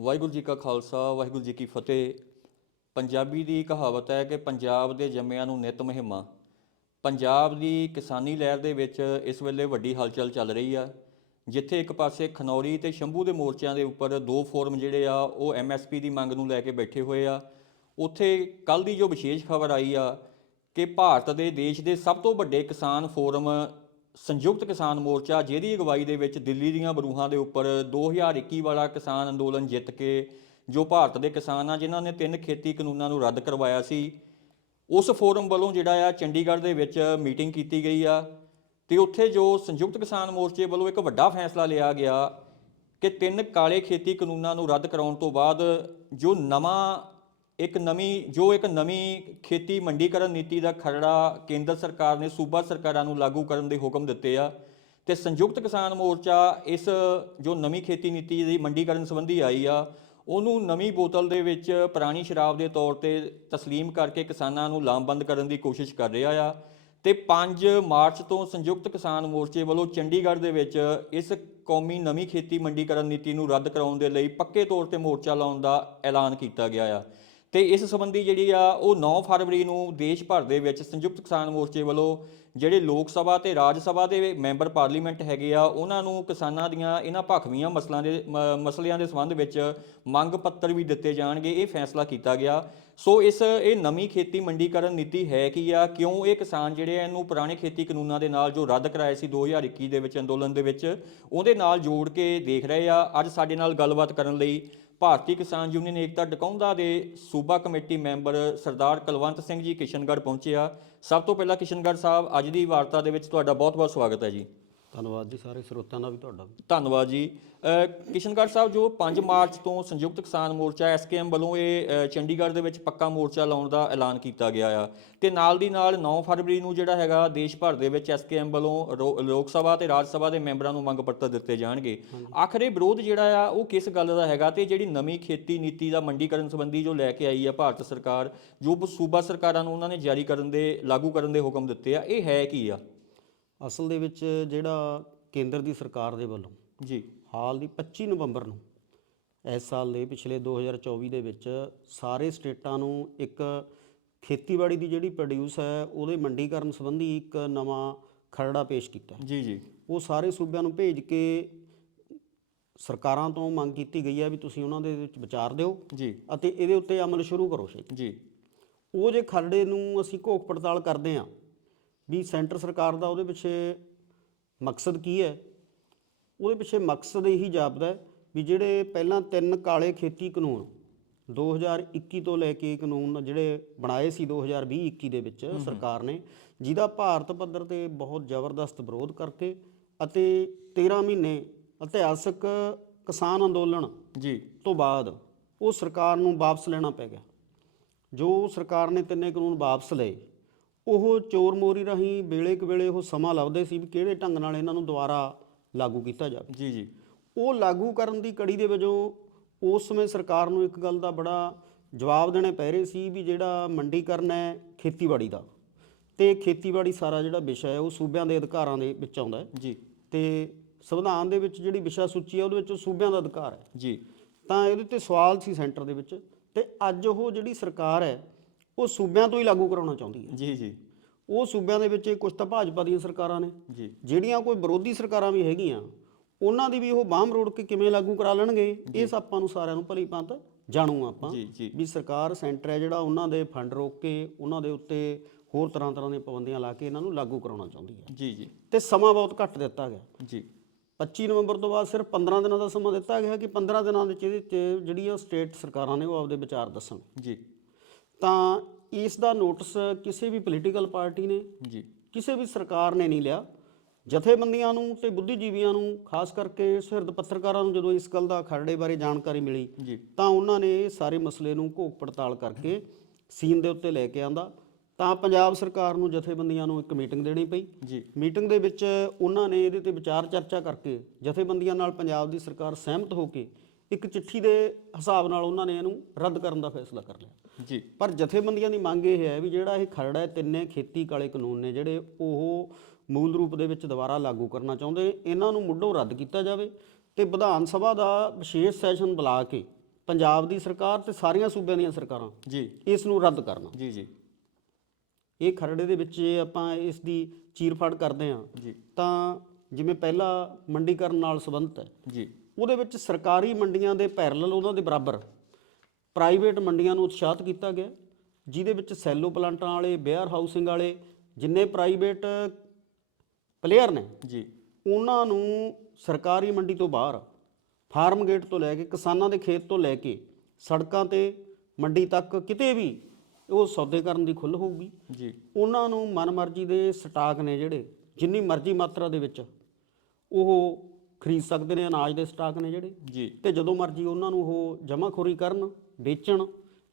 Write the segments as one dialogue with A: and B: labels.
A: ਵਾਹਿਗੁਰੂ ਜੀ ਕਾ ਖਾਲਸਾ, ਵਾਹਿਗੁਰੂ ਜੀ ਕੀ ਫਤਿਹ। ਪੰਜਾਬੀ ਦੀ ਕਹਾਵਤ ਹੈ ਕਿ ਪੰਜਾਬ ਦੇ ਜੰਮਿਆਂ ਨੂੰ ਨਿਤ ਮਹਿਮਾ। ਪੰਜਾਬ ਦੀ ਕਿਸਾਨੀ ਲਹਿਰ ਦੇ ਵਿੱਚ ਇਸ ਵੇਲੇ ਵੱਡੀ ਹਲਚਲ ਚੱਲ ਰਹੀ ਆ। ਜਿੱਥੇ ਇੱਕ ਪਾਸੇ ਖਨੌਰੀ ਤੇ ਸ਼ੰਭੂ ਦੇ ਮੋਰਚਿਆਂ ਦੇ ਉੱਪਰ ਦੋ ਫੋਰਮ ਜਿਹੜੇ ਆ, ਉਹ ਐਮਐਸਪੀ ਦੀ ਮੰਗ ਨੂੰ ਲੈ ਕੇ ਬੈਠੇ ਹੋਏ ਆ। ਉੱਥੇ ਕੱਲ ਦੀ ਜੋ ਵਿਸ਼ੇਸ਼ ਖਬਰ ਆਈ ਆ ਕਿ ਭਾਰਤ ਦੇ ਦੇਸ਼ ਦੇ ਸਭ ਤੋਂ ਵੱਡੇ ਕਿਸਾਨ ਫੋਰਮ ਸੰਯੁਕਤ ਕਿਸਾਨ ਮੋਰਚਾ, ਜਿਹਦੀ ਅਗਵਾਈ ਦੇ ਵਿੱਚ ਦਿੱਲੀ ਦੀਆਂ ਬਰੂਹਾਂ ਦੇ ਉੱਪਰ 2021 ਵਾਲਾ ਕਿਸਾਨ ਅੰਦੋਲਨ ਜਿੱਤ ਕੇ ਜੋ ਭਾਰਤ ਦੇ ਕਿਸਾਨ ਆ, ਜਿਨ੍ਹਾਂ ਨੇ ਤਿੰਨ ਖੇਤੀ ਕਾਨੂੰਨਾਂ ਨੂੰ ਰੱਦ ਕਰਵਾਇਆ ਸੀ, ਉਸ ਫੋਰਮ ਵੱਲੋਂ ਜਿਹੜਾ ਆ, ਚੰਡੀਗੜ੍ਹ ਦੇ ਵਿੱਚ ਮੀਟਿੰਗ ਕੀਤੀ ਗਈ ਆ ਤੇ ਉੱਥੇ ਜੋ ਸੰਯੁਕਤ ਕਿਸਾਨ ਮੋਰਚੇ ਵੱਲੋਂ ਇੱਕ ਵੱਡਾ ਫੈਸਲਾ ਲਿਆ ਗਿਆ ਕਿ ਤਿੰਨ ਕਾਲੇ ਖੇਤੀ ਕਾਨੂੰਨਾਂ ਨੂੰ ਰੱਦ ਕਰਾਉਣ ਤੋਂ ਬਾਅਦ ਜੋ ਨਵਾਂ ਇੱਕ ਨਵੀਂ ਜੋ ਇੱਕ ਨਵੀਂ ਖੇਤੀ ਮੰਡੀਕਰਨ ਨੀਤੀ ਦਾ ਖਰੜਾ ਕੇਂਦਰ ਸਰਕਾਰ ਨੇ ਸੂਬਾ ਸਰਕਾਰਾਂ ਨੂੰ ਲਾਗੂ ਕਰਨ ਦੇ ਹੁਕਮ ਦਿੱਤੇ ਆ ਤੇ ਸੰਯੁਕਤ ਕਿਸਾਨ ਮੋਰਚਾ ਇਸ ਜੋ ਨਵੀਂ ਖੇਤੀ ਨੀਤੀ ਦੀ ਮੰਡੀਕਰਨ ਸੰਬੰਧੀ ਆਈ ਆ ਉਹਨੂੰ ਨਵੀਂ ਬੋਤਲ ਦੇ ਵਿੱਚ ਪੁਰਾਣੀ ਸ਼ਰਾਬ ਦੇ ਤੌਰ ਤੇ تسلیم ਕਰਕੇ ਕਿਸਾਨਾਂ ਨੂੰ ਲਾਮਬੰਦ ਕਰਨ ਦੀ ਕੋਸ਼ਿਸ਼ ਕਰ ਰਿਹਾ ਆ ਤੇ 5 ਮਾਰਚ ਤੋਂ ਸੰਯੁਕਤ ਕਿਸਾਨ ਮੋਰਚੇ ਵੱਲੋਂ ਚੰਡੀਗੜ੍ਹ ਦੇ ਵਿੱਚ ਇਸ ਕੌਮੀ ਨਵੀਂ ਖੇਤੀ ਮੰਡੀਕਰਨ ਨੀਤੀ ਨੂੰ ਰੱਦ ਕਰਾਉਣ ਦੇ ਲਈ ਪੱਕੇ ਤੌਰ ਤੇ ਮੋਰਚਾ ਲਾਉਣ ਦਾ ਐਲਾਨ ਕੀਤਾ ਗਿਆ ਆ ਤੇ ਇਸ ਸੰਬੰਧੀ ਜਿਹੜੀ ਆ ਉਹ 9 ਫਰਵਰੀ ਨੂੰ ਦੇਸ਼ ਭਰ ਦੇ ਵਿੱਚ ਸੰਯੁਕਤ ਕਿਸਾਨ ਮੋਰਚੇ ਵੱਲੋਂ ਜਿਹੜੇ ਲੋਕ ਸਭਾ ਤੇ ਰਾਜ ਸਭਾ ਦੇ ਮੈਂਬਰ ਪਾਰਲੀਮੈਂਟ ਹੈਗੇ ਆ, ਉਹਨਾਂ ਨੂੰ ਕਿਸਾਨਾਂ ਦੀਆਂ ਇਹਨਾਂ ਭਖਵੀਆਂ ਮਸਲਾਂ ਦੇ ਮਸਲਿਆਂ ਦੇ ਸੰਬੰਧ ਵਿੱਚ ਮੰਗ ਪੱਤਰ ਵੀ ਦਿੱਤੇ ਜਾਣਗੇ, ਇਹ ਫੈਸਲਾ ਕੀਤਾ ਗਿਆ। ਸੋ ਇਸ, ਇਹ ਨਵੀਂ ਖੇਤੀ ਮੰਡੀਕਰਨ ਨੀਤੀ ਹੈ ਕੀ ਆ? ਕਿਉਂ ਇਹ ਕਿਸਾਨ ਜਿਹੜੇ ਆ ਇਹਨੂੰ ਪੁਰਾਣੇ ਖੇਤੀ ਕਾਨੂੰਨਾਂ ਦੇ ਨਾਲ ਜੋ ਰੱਦ ਕਰਾਏ ਸੀ 2021 ਦੇ ਵਿੱਚ ਅੰਦੋਲਨ ਦੇ ਵਿੱਚ, ਉਹਦੇ ਨਾਲ ਜੋੜ ਕੇ ਦੇਖ ਰਹੇ ਆ। ਅੱਜ ਸਾਡੇ ਨਾਲ ਗੱਲਬਾਤ ਕਰਨ ਲਈ ਭਾਰਤੀ ਕਿਸਾਨ ਯੂਨੀਅਨ ਏਕਤਾ ਡਕੌਂਦਾ ਦੇ ਸੂਬਾ ਕਮੇਟੀ ਮੈਂਬਰ ਸਰਦਾਰ ਕੁਲਵੰਤ ਸਿੰਘ ਜੀ ਕਿਸ਼ਨਗੜ੍ਹ ਪਹੁੰਚੇ ਆ। ਸਭ ਤੋਂ ਪਹਿਲਾਂ ਕਿਸ਼ਨਗੜ੍ਹ ਸਾਹਿਬ, ਅੱਜ ਦੀ ਵਾਰਤਾ ਦੇ ਵਿੱਚ ਤੁਹਾਡਾ ਬਹੁਤ-ਬਹੁਤ ਸਵਾਗਤ ਹੈ ਜੀ।
B: ਧੰਨਵਾਦ ਜੀ ਸਾਰੇ ਸਰੋਤਿਆਂ ਦਾ ਵੀ ਤੁਹਾਡਾ ਵੀ।
A: ਧੰਨਵਾਦ ਜੀ। ਕਿਸ਼ਨਗੜ੍ਹ ਸਾਹਿਬ ਜੋ 5 ਮਾਰਚ ਤੋਂ ਸੰਯੁਕਤ ਕਿਸਾਨ ਮੋਰਚਾ ਐਸਕੇਐਮ ਵੱਲੋਂ ਇਹ ਚੰਡੀਗੜ੍ਹ ਦੇ ਵਿੱਚ ਪੱਕਾ ਮੋਰਚਾ ਲਾਉਣ ਦਾ ਐਲਾਨ ਕੀਤਾ ਗਿਆ ਆ। ਤੇ ਨਾਲ ਦੀ ਨਾਲ 9 ਫਰਵਰੀ ਨੂੰ ਜਿਹੜਾ ਹੈਗਾ ਦੇਸ਼ ਭਰ ਦੇ ਵਿੱਚ ਐਸਕੇਐਮ ਵੱਲੋਂ ਲੋਕ ਸਭਾ ਤੇ ਰਾਜ ਸਭਾ ਦੇ ਮੈਂਬਰਾਂ ਨੂੰ ਮੰਗ ਪੱਤਰ ਦਿੱਤੇ ਜਾਣਗੇ। ਆਖਰੇ ਵਿਰੋਧ ਜਿਹੜਾ ਆ ਉਹ ਕਿਸ ਗੱਲ ਦਾ ਹੈਗਾ ਤੇ ਜਿਹੜੀ ਨਵੀਂ ਖੇਤੀ ਨੀਤੀ ਦਾ ਮੰਡੀਕਰਨ ਸੰਬੰਧੀ ਜੋ ਲੈ ਕੇ ਆਈ ਆ ਭਾਰਤ ਸਰਕਾਰ ਜੋ ਸੂਬਾ ਸਰਕਾਰਾਂ ਨੂੰ ਉਹਨਾਂ ਨੇ ਜਾਰੀ ਕਰਨ ਦੇ ਲਾਗੂ ਕਰਨ ਦੇ ਹੁਕਮ ਦਿੱਤੇ ਆ ਇਹ ਹੈ ਕੀ ਆ?
B: ਅਸਲ ਦੇ ਵਿੱਚ ਜਿਹੜਾ ਕੇਂਦਰ ਦੀ ਸਰਕਾਰ ਦੇ ਵੱਲੋਂ
A: ਜੀ।
B: ਹਾਲ ਦੀ 25 ਨਵੰਬਰ ਨੂੰ ਇਸ ਸਾਲ ਦੇ ਪਿਛਲੇ 2024 ਦੇ ਵਿੱਚ ਸਾਰੇ ਸਟੇਟਾਂ ਨੂੰ ਇੱਕ ਖੇਤੀਬਾੜੀ ਦੀ ਜਿਹੜੀ ਪ੍ਰੋਡਿਊਸ ਹੈ ਉਹਦੇ ਮੰਡੀਕਰਨ ਸੰਬੰਧੀ ਇੱਕ ਨਵਾਂ ਖਰੜਾ ਪੇਸ਼ ਕੀਤਾ।
A: ਜੀ ਜੀ।
B: ਉਹ ਸਾਰੇ ਸੂਬਿਆਂ ਨੂੰ ਭੇਜ ਕੇ ਸਰਕਾਰਾਂ ਤੋਂ ਮੰਗ ਕੀਤੀ ਗਈ ਹੈ ਵੀ ਤੁਸੀਂ ਉਹਨਾਂ ਦੇ ਵਿੱਚ ਵਿਚਾਰ ਦਿਓ
A: ਜੀ।
B: ਅਤੇ ਇਹਦੇ ਉੱਤੇ ਅਮਲ ਸ਼ੁਰੂ ਕਰੋ ਛੇਤੀ
A: ਜੀ।
B: ਉਹ ਜੇ ਖਰੜੇ ਨੂੰ ਅਸੀਂ ਘੋਖ ਪੜਤਾਲ ਕਰਦੇ ਹਾਂ ਵੀ ਸੈਂਟਰ ਸਰਕਾਰ ਦਾ ਉਹਦੇ ਪਿੱਛੇ ਮਕਸਦ ਕੀ ਹੈ? ਉਹਦੇ ਪਿੱਛੇ ਮਕਸਦ ਇਹੀ ਜਾਪਦਾ ਵੀ ਜਿਹੜੇ ਪਹਿਲਾਂ ਤਿੰਨ ਕਾਲੇ ਖੇਤੀ ਕਾਨੂੰਨ 2021 ਤੋਂ ਲੈ ਕੇ ਕਾਨੂੰਨ ਜਿਹੜੇ ਬਣਾਏ ਸੀ 2020-21 ਦੇ ਵਿੱਚ ਸਰਕਾਰ ਨੇ ਜਿਹਦਾ ਭਾਰਤ ਪੱਧਰ ਤੇ ਬਹੁਤ ਜ਼ਬਰਦਸਤ ਵਿਰੋਧ ਕਰਕੇ ਅਤੇ 13 ਮਹੀਨੇ ਇਤਿਹਾਸਕ ਕਿਸਾਨ ਅੰਦੋਲਨ
A: ਜੀ।
B: ਤੋਂ ਬਾਅਦ ਉਹ ਸਰਕਾਰ ਨੂੰ ਵਾਪਸ ਲੈਣਾ ਪੈ ਗਿਆ। ਜੋ ਸਰਕਾਰ ਨੇ ਤਿੰਨੇ ਕਾਨੂੰਨ ਵਾਪਸ ਲਏ ਉਹ ਚੋਰ ਮੋਰੀ ਰਾਹੀਂ ਵੇਲੇ ਕੁ ਵੇਲੇ ਉਹ ਸਮਾਂ ਲੱਭਦੇ ਸੀ ਵੀ ਕਿਹੜੇ ਢੰਗ ਨਾਲ ਇਹਨਾਂ ਨੂੰ ਦੁਬਾਰਾ ਲਾਗੂ ਕੀਤਾ ਜਾਵੇ।
A: ਜੀ ਜੀ।
B: ਉਹ ਲਾਗੂ ਕਰਨ ਦੀ ਕੜੀ ਦੇ ਵਜੋਂ ਉਸ ਸਮੇਂ ਸਰਕਾਰ ਨੂੰ ਇੱਕ ਗੱਲ ਦਾ ਬੜਾ ਜਵਾਬ ਦੇਣੇ ਪੈ ਰਹੇ ਸੀ ਵੀ ਜਿਹੜਾ ਮੰਡੀਕਰਨ ਹੈ ਖੇਤੀਬਾੜੀ ਦਾ। ਤੇ ਖੇਤੀਬਾੜੀ ਸਾਰਾ ਜਿਹੜਾ ਵਿਸ਼ਾ ਹੈ ਉਹ ਸੂਬਿਆਂ ਦੇ ਅਧਿਕਾਰਾਂ ਦੇ ਵਿੱਚ ਆਉਂਦਾ ਹੈ।
A: ਜੀ।
B: ਤੇ ਸੰਵਿਧਾਨ ਦੇ ਵਿੱਚ ਜਿਹੜੀ ਵਿਸ਼ਾ ਸੂਚੀ ਹੈ ਉਹਦੇ ਵਿੱਚ ਸੂਬਿਆਂ ਦਾ ਅਧਿਕਾਰ ਹੈ।
A: ਜੀ।
B: ਤਾਂ ਇਹਦੇ ਤੇ ਸਵਾਲ ਸੀ ਸੈਂਟਰ ਦੇ ਵਿੱਚ ਤੇ ਅੱਜ ਉਹ ਜਿਹੜੀ ਸਰਕਾਰ ਹੈ ਉਹ ਸੂਬਿਆਂ ਤੋਂ ਹੀ ਲਾਗੂ ਕਰਾਉਣਾ ਚਾਹੁੰਦੀ ਹੈ।
A: ਜੀ ਜੀ।
B: ਉਹ ਸੂਬਿਆਂ ਦੇ ਵਿੱਚ ਕੁਝ ਤਾਂ ਭਾਜਪਾ ਦੀਆਂ ਸਰਕਾਰਾਂ ਨੇ।
A: ਜੀ।
B: ਜਿਹੜੀਆਂ ਕੋਈ ਵਿਰੋਧੀ ਸਰਕਾਰਾਂ ਵੀ ਹੈਗੀਆਂ ਉਹਨਾਂ ਦੀ ਵੀ ਉਹ ਬਾਹਮ ਰੋੜ ਕੇ ਕਿਵੇਂ ਲਾਗੂ ਕਰਾ ਲੈਣਗੇ ਇਸ ਆਪਾਂ ਨੂੰ ਸਾਰਿਆਂ ਨੂੰ ਭਲੀ ਭਾਂਤ ਜਾਣੂ ਆਪਾਂ ਵੀ ਸਰਕਾਰ ਸੈਂਟਰ ਹੈ ਜਿਹੜਾ ਉਹਨਾਂ ਦੇ ਫੰਡ ਰੋਕ ਕੇ ਉਹਨਾਂ ਦੇ ਉੱਤੇ ਹੋਰ ਤਰ੍ਹਾਂ ਤਰ੍ਹਾਂ ਦੀਆਂ ਪਾਬੰਦੀਆਂ ਲਾ ਕੇ ਇਹਨਾਂ ਨੂੰ ਲਾਗੂ ਕਰਾਉਣਾ ਚਾਹੁੰਦੀ ਹੈ।
A: ਜੀ ਜੀ।
B: ਤੇ ਸਮਾਂ ਬਹੁਤ ਘੱਟ ਦਿੱਤਾ ਗਿਆ।
A: ਜੀ।
B: 25 ਨਵੰਬਰ ਤੋਂ ਬਾਅਦ ਸਿਰਫ 15 ਦਿਨਾਂ ਦਾ ਸਮਾਂ ਦਿੱਤਾ ਗਿਆ ਕਿ 15 ਦਿਨਾਂ ਦੇ ਵਿੱਚ ਇਹਦੇ 'ਚ ਜਿਹੜੀ ਉਹ ਸਟੇਟ ਸਰਕਾਰਾਂ ਨੇ ਉਹ ਆਪਦੇ ਵਿਚਾਰ ਦੱਸਣ।
A: ਜੀ।
B: ਤਾਂ ਇਸ ਦਾ ਨੋਟਿਸ ਕਿਸੇ ਵੀ ਪੋਲੀਟੀਕਲ ਪਾਰਟੀ ਨੇ
A: ਜੀ।
B: ਕਿਸੇ ਵੀ ਸਰਕਾਰ ਨੇ ਨਹੀਂ ਲਿਆ। ਜਥੇਬੰਦੀਆਂ ਨੂੰ ਤੇ ਬੁੱਧੀਜੀਵੀਆਂ ਨੂੰ ਖਾਸ ਕਰਕੇ ਸਿਰਦ ਪੱਤਰਕਾਰਾਂ ਨੂੰ ਜਦੋਂ ਇਸ ਗੱਲ ਦਾ ਖਰੜੇ ਬਾਰੇ ਜਾਣਕਾਰੀ ਮਿਲੀ
A: ਜੀ।
B: ਤਾਂ ਉਹਨਾਂ ਨੇ ਇਹ ਸਾਰੇ ਮਸਲੇ ਨੂੰ ਘੋਖ ਪੜਤਾਲ ਕਰਕੇ ਸੀਨ ਦੇ ਉੱਤੇ ਲੈ ਕੇ ਆਂਦਾ। ਤਾਂ ਪੰਜਾਬ ਸਰਕਾਰ ਨੂੰ ਜਥੇਬੰਦੀਆਂ ਨੂੰ ਇੱਕ ਮੀਟਿੰਗ ਦੇਣੀ ਪਈ।
A: ਜੀ।
B: ਮੀਟਿੰਗ ਦੇ ਵਿੱਚ ਉਹਨਾਂ ਨੇ ਇਹਦੇ ਤੇ ਵਿਚਾਰ ਚਰਚਾ ਕਰਕੇ ਜਥੇਬੰਦੀਆਂ ਨਾਲ ਪੰਜਾਬ ਦੀ ਸਰਕਾਰ ਸਹਿਮਤ ਹੋ ਕੇ ਇੱਕ ਚਿੱਠੀ ਦੇ ਹਿਸਾਬ ਨਾਲ ਉਹਨਾਂ ਨੇ ਇਹਨੂੰ ਰੱਦ ਕਰਨ ਦਾ ਫੈਸਲਾ ਕਰ ਲਿਆ।
A: ਜੀ।
B: ਪਰ ਜਥੇਬੰਦੀਆਂ ਦੀ ਮੰਗ ਇਹ ਹੈ ਵੀ ਜਿਹੜਾ ਇਹ ਖਰੜਾ ਹੈ ਤਿੰਨੇ ਖੇਤੀ ਕਾਲੇ ਕਾਨੂੰਨ ਨੇ ਜਿਹੜੇ ਉਹ ਮੂਲ ਰੂਪ ਦੇ ਵਿੱਚ ਦੁਬਾਰਾ ਲਾਗੂ ਕਰਨਾ ਚਾਹੁੰਦੇ ਇਹਨਾਂ ਨੂੰ ਮੁੱਢੋਂ ਰੱਦ ਕੀਤਾ ਜਾਵੇ ਤੇ ਵਿਧਾਨ ਸਭਾ ਦਾ ਵਿਸ਼ੇਸ਼ ਸੈਸ਼ਨ ਬੁਲਾ ਕੇ ਪੰਜਾਬ ਦੀ ਸਰਕਾਰ ਤੇ ਸਾਰੀਆਂ ਸੂਬਿਆਂ ਦੀਆਂ ਸਰਕਾਰਾਂ
A: ਜੀ।
B: ਇਸ ਨੂੰ ਰੱਦ ਕਰਨਾ।
A: ਜੀ ਜੀ।
B: ਇਹ ਖਰੜੇ ਦੇ ਵਿੱਚ ਜੇ ਆਪਾਂ ਇਸ ਦੀ ਚੀਰਫਾੜ ਕਰਦੇ ਹਾਂ
A: ਜੀ।
B: ਤਾਂ ਜਿਵੇਂ ਪਹਿਲਾ ਮੰਡੀਕਰਨ ਨਾਲ ਸੰਬੰਧਿਤ ਹੈ।
A: ਜੀ।
B: ਉਹਦੇ ਵਿੱਚ ਸਰਕਾਰੀ ਮੰਡੀਆਂ ਦੇ ਪੈਰਲਲ ਉਹਨਾਂ ਦੇ ਬਰਾਬਰ ਪ੍ਰਾਈਵੇਟ ਮੰਡੀਆਂ ਨੂੰ ਉਤਸ਼ਾਹਿਤ ਕੀਤਾ ਗਿਆ ਜਿਹਦੇ ਵਿੱਚ ਸੈਲੋ ਪਲਾਂਟਾਂ ਵਾਲੇ ਵੇਅਰ ਹਾਊਸਿੰਗ ਵਾਲੇ ਜਿੰਨੇ ਪ੍ਰਾਈਵੇਟ ਪਲੇਅਰ ਨੇ
A: ਜੀ।
B: ਉਹਨਾਂ ਨੂੰ ਸਰਕਾਰੀ ਮੰਡੀ ਤੋਂ ਬਾਹਰ ਫਾਰਮ ਗੇਟ ਤੋਂ ਲੈ ਕੇ ਕਿਸਾਨਾਂ ਦੇ ਖੇਤ ਤੋਂ ਲੈ ਕੇ ਸੜਕਾਂ ਤੇ ਮੰਡੀ ਤੱਕ ਕਿਤੇ ਵੀ ਉਹ ਸੌਦੇ ਕਰਨ ਦੀ ਖੁੱਲ੍ਹ ਹੋਊਗੀ।
A: ਜੀ।
B: ਉਹਨਾਂ ਨੂੰ ਮਨਮਰਜ਼ੀ ਦੇ ਸਟਾਕ ਨੇ ਜਿਹੜੇ ਜਿੰਨੀ ਮਰਜ਼ੀ ਮਾਤਰਾ ਦੇ ਵਿੱਚ ਉਹ ਖਰੀਦ ਸਕਦੇ ਨੇ ਅਨਾਜ ਦੇ ਸਟਾਕ ਨੇ ਜਿਹੜੇ।
A: ਜੀ।
B: ਤੇ ਜਦੋਂ ਮਰਜ਼ੀ ਉਹਨਾਂ ਨੂੰ ਉਹ ਜਮਾਖੋਰੀ ਕਰਨ ਵੇਚਣ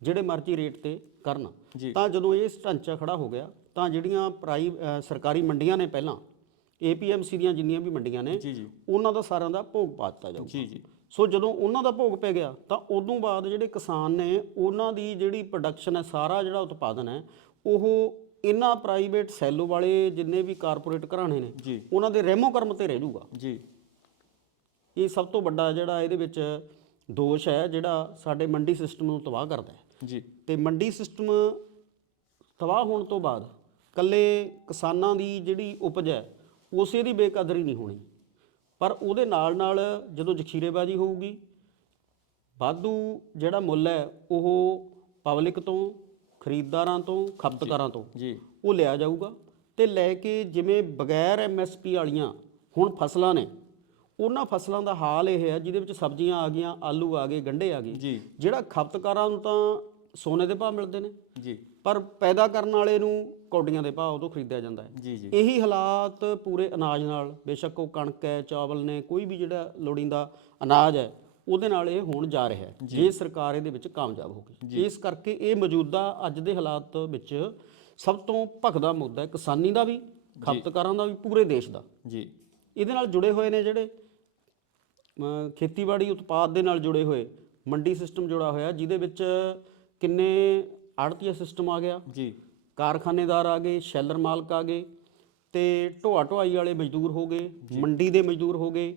B: ਜਿਹੜੇ ਮਰਜ਼ੀ ਰੇਟ ਤੇ ਕਰਨ। ਤਾਂ ਜਦੋਂ ਇਹ ਢਾਂਚਾ ਖੜਾ ਹੋ ਗਿਆ ਤਾਂ ਜਿਹੜੀਆਂ ਪ੍ਰਾਈ ਸਰਕਾਰੀ ਮੰਡੀਆਂ ਨੇ ਪਹਿਲਾਂ ਏਪੀਐਮਸੀ ਦੀਆਂ ਜਿੰਨੀਆਂ ਵੀ ਮੰਡੀਆਂ ਨੇ ਉਹਨਾਂ ਦਾ ਸਾਰਿਆਂ ਦਾ ਭੋਗ ਪਾ ਦਿੱਤਾ ਜਾਊਗਾ।
A: ਜੀ ਜੀ।
B: ਸੋ ਜਦੋਂ ਉਹਨਾਂ ਦਾ ਭੋਗ ਪੈ ਗਿਆ ਤਾਂ ਉਦੋਂ ਬਾਅਦ ਜਿਹੜੇ ਕਿਸਾਨ ਨੇ ਉਹਨਾਂ ਦੀ ਜਿਹੜੀ ਪ੍ਰੋਡਕਸ਼ਨ ਹੈ ਸਾਰਾ ਜਿਹੜਾ ਉਤਪਾਦਨ ਹੈ ਉਹ ਇਹਨਾਂ ਪ੍ਰਾਈਵੇਟ ਸੈਲੋ ਵਾਲੇ ਜਿੰਨੇ ਵੀ ਕਾਰਪੋਰੇਟ ਘਰਾਣੇ ਨੇ
A: ਜੀ।
B: ਉਹਨਾਂ ਦੇ ਰਹਿਮੋ ਕਰਮ ਤੇ ਰਹਿ ਜਾਊਗਾ।
A: ਜੀ।
B: ਇਹ ਸਭ ਤੋਂ ਵੱਡਾ ਜਿਹੜਾ ਇਹਦੇ ਵਿੱਚ ਦੋਸ਼ ਹੈ ਜਿਹੜਾ ਸਾਡੇ ਮੰਡੀ ਸਿਸਟਮ ਨੂੰ ਤਬਾਹ ਕਰਦਾ ਹੈ।
A: ਜੀ।
B: ਤੇ ਮੰਡੀ ਸਿਸਟਮ ਤਬਾਹ ਹੋਣ ਤੋਂ ਬਾਅਦ ਕੱਲੇ ਕਿਸਾਨਾਂ ਦੀ ਜਿਹੜੀ ਉਪਜ ਹੈ ਉਸੇ ਦੀ ਬੇਕਦਰੀ ਨਹੀਂ ਹੋਣੀ। ਪਰ ਉਹਦੇ ਨਾਲ ਨਾਲ ਜਦੋਂ ਜ਼ਖੀਰੇਬਾਜ਼ੀ ਹੋਊਗੀ ਵਾਧੂ ਜਿਹੜਾ ਮੁੱਲ ਹੈ ਉਹ ਪਬਲਿਕ ਤੋਂ ਖਰੀਦਦਾਰਾਂ ਤੋਂ ਖਪਤਕਾਰਾਂ ਤੋਂ
A: ਜੀ।
B: ਉਹ ਲਿਆ ਜਾਊਗਾ। ਤੇ ਲੈ ਕੇ ਜਿਵੇਂ ਬਗੈਰ ਐਮਐਸਪੀ ਵਾਲੀਆਂ ਹੁਣ ਫਸਲਾਂ ਨੇ ਉਹਨਾਂ ਫਸਲਾਂ ਦਾ ਹਾਲ ਇਹ ਹੈ ਜਿਹਦੇ ਵਿੱਚ ਸਬਜ਼ੀਆਂ ਆ ਗਈਆਂ ਆਲੂ ਆ ਗਏ ਗੰਢੇ ਆ ਗਏ।
A: ਜੀ।
B: ਜਿਹੜਾ ਖਪਤਕਾਰਾਂ ਨੂੰ ਤਾਂ ਸੋਨੇ ਦੇ ਭਾਅ ਮਿਲਦੇ ਨੇ।
A: ਜੀ।
B: ਪਰ ਪੈਦਾ ਕਰਨ ਵਾਲੇ ਨੂੰ ਕੌਡੀਆਂ ਦੇ ਭਾਅ ਉਦੋਂ ਖਰੀਦਿਆ ਜਾਂਦਾ ਹੈ।
A: ਜੀ ਜੀ।
B: ਇਹੀ ਹਾਲਾਤ ਪੂਰੇ ਅਨਾਜ ਨਾਲ ਬੇਸ਼ੱਕ ਉਹ ਕਣਕ ਹੈ ਚਾਵਲ ਨੇ ਕੋਈ ਵੀ ਜਿਹੜਾ ਲੋੜੀਂਦਾ ਅਨਾਜ ਹੈ ਉਹਦੇ ਨਾਲ ਇਹ ਹੋਣ ਜਾ ਰਿਹਾ ਹੈ। ਜੇ। ਸਰਕਾਰ ਇਹਦੇ ਵਿੱਚ ਕਾਮਯਾਬ ਹੋ ਗਈ। ਇਸ ਕਰਕੇ ਇਹ ਮੌਜੂਦਾ ਅੱਜ ਦੇ ਹਾਲਾਤ ਵਿੱਚ ਸਭ ਤੋਂ ਭਖਦਾ ਮੁੱਦਾ ਹੈ ਕਿਸਾਨੀ ਦਾ ਵੀ ਖਪਤਕਾਰਾਂ ਦਾ ਵੀ ਪੂਰੇ ਦੇਸ਼ ਦਾ।
A: ਜੀ।
B: ਇਹਦੇ ਨਾਲ ਜੁੜੇ ਹੋਏ ਨੇ ਜਿਹੜੇ ਖੇਤੀਬਾੜੀ ਉਤਪਾਦ ਦੇ ਨਾਲ ਜੁੜੇ ਹੋਏ ਮੰਡੀ ਸਿਸਟਮ ਜੁੜਾ ਹੋਇਆ ਜਿਹਦੇ ਵਿੱਚ ਕਿੰਨੇ ਆੜਤੀਆ ਸਿਸਟਮ ਆ ਗਿਆ।
A: ਜੀ।
B: ਕਾਰਖਾਨੇਦਾਰ ਆ ਗਏ ਸ਼ੈਲਰ ਮਾਲਕ ਆ ਗਏ ਤੇ ਢੋਆ ਢੁਆਈ ਵਾਲੇ ਮਜ਼ਦੂਰ ਹੋ ਗਏ ਮੰਡੀ ਦੇ ਮਜ਼ਦੂਰ ਹੋ ਗਏ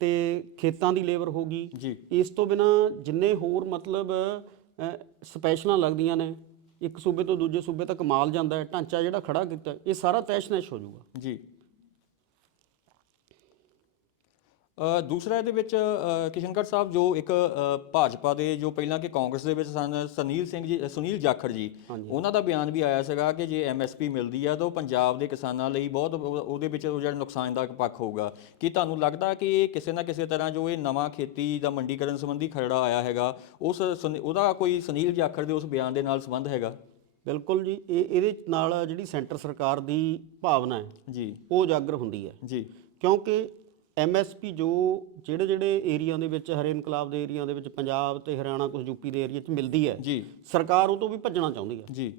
B: ਤੇ ਖੇਤਾਂ ਦੀ ਲੇਬਰ ਹੋ ਗਈ। ਇਸ ਤੋਂ ਬਿਨਾ ਜਿੰਨੇ ਹੋਰ ਮਤਲਬ ਸਪੈਸ਼ਲਾਂ ਲੱਗਦੀਆਂ ਨੇ ਇੱਕ ਸੂਬੇ ਤੋਂ ਦੂਜੇ ਸੂਬੇ ਤੱਕ ਮਾਲ ਜਾਂਦਾ ਹੈ ਢਾਂਚਾ ਜਿਹੜਾ ਖੜਾ ਕੀਤਾ ਇਹ ਸਾਰਾ ਤੈਸ਼-ਨੈਸ਼ ਹੋ ਜਾਊਗਾ।
A: ਜੀ ਅ, ਦੂਸਰਾ ਇਹਦੇ ਵਿੱਚ ਕਿਸ਼ਨਗੜ੍ਹ ਸਾਹਿਬ ਜੋ ਇੱਕ ਭਾਜਪਾ ਦੇ ਜੋ ਪਹਿਲਾਂ ਕਿ ਕਾਂਗਰਸ ਦੇ ਵਿੱਚ ਸਨ ਸੁਨੀਲ ਸਿੰਘ ਜੀ ਸੁਨੀਲ ਜਾਖੜ ਜੀ ਉਹਨਾਂ ਦਾ ਬਿਆਨ ਵੀ ਆਇਆ ਸੀਗਾ ਕਿ ਜੇ ਐਮਐਸਪੀ ਮਿਲਦੀ ਆ ਤਾਂ ਉਹ ਪੰਜਾਬ ਦੇ ਕਿਸਾਨਾਂ ਲਈ ਬਹੁਤ ਉਹ- ਉਹਦੇ ਵਿੱਚ ਉਹ ਜਿਹੜਾ ਨੁਕਸਾਨਦਾਇਕ ਪੱਖ ਹੋਊਗਾ। ਕੀ ਤੁਹਾਨੂੰ ਲੱਗਦਾ ਕਿ ਇਹ ਕਿਸੇ ਨਾ ਕਿਸੇ ਤਰ੍ਹਾਂ ਜੋ ਇਹ ਨਵਾਂ ਖੇਤੀ ਦਾ ਮੰਡੀਕਰਨ ਸੰਬੰਧੀ ਖਰੜਾ ਆਇਆ ਹੈਗਾ ਉਸ ਉਹਦਾ ਕੋਈ ਸੁਨੀਲ ਜਾਖੜ ਦੇ ਉਸ ਬਿਆਨ ਦੇ ਨਾਲ ਸੰਬੰਧ ਹੈਗਾ?
B: ਬਿਲਕੁਲ ਜੀ ਇਹ ਇਹਦੇ ਨਾਲ ਜਿਹੜੀ ਸੈਂਟਰ ਸਰਕਾਰ ਦੀ ਭਾਵਨਾ ਹੈ
A: ਜੀ।
B: ਉਹ ਉਜਾਗਰ ਹੁੰਦੀ ਹੈ।
A: ਜੀ।
B: ਕਿਉਂਕਿ ਐਮਐਸਪੀ ਜੋ ਜਿਹੜੇ ਜਿਹੜੇ ਏਰੀਆ ਦੇ ਵਿੱਚ ਹਰੇ ਇਨਕਲਾਬ ਦੇ ਏਰੀਆ ਦੇ ਵਿੱਚ ਪੰਜਾਬ ਤੇ ਹਰਿਆਣਾ ਕੁਝ ਯੂਪੀ ਦੇ ਏਰੀਆ 'ਚ ਮਿਲਦੀ ਹੈ
A: ਜੀ।
B: ਸਰਕਾਰ ਉਹ ਤੋਂ ਵੀ ਭੱਜਣਾ ਚਾਹੁੰਦੀ ਹੈ।
A: ਜੀ।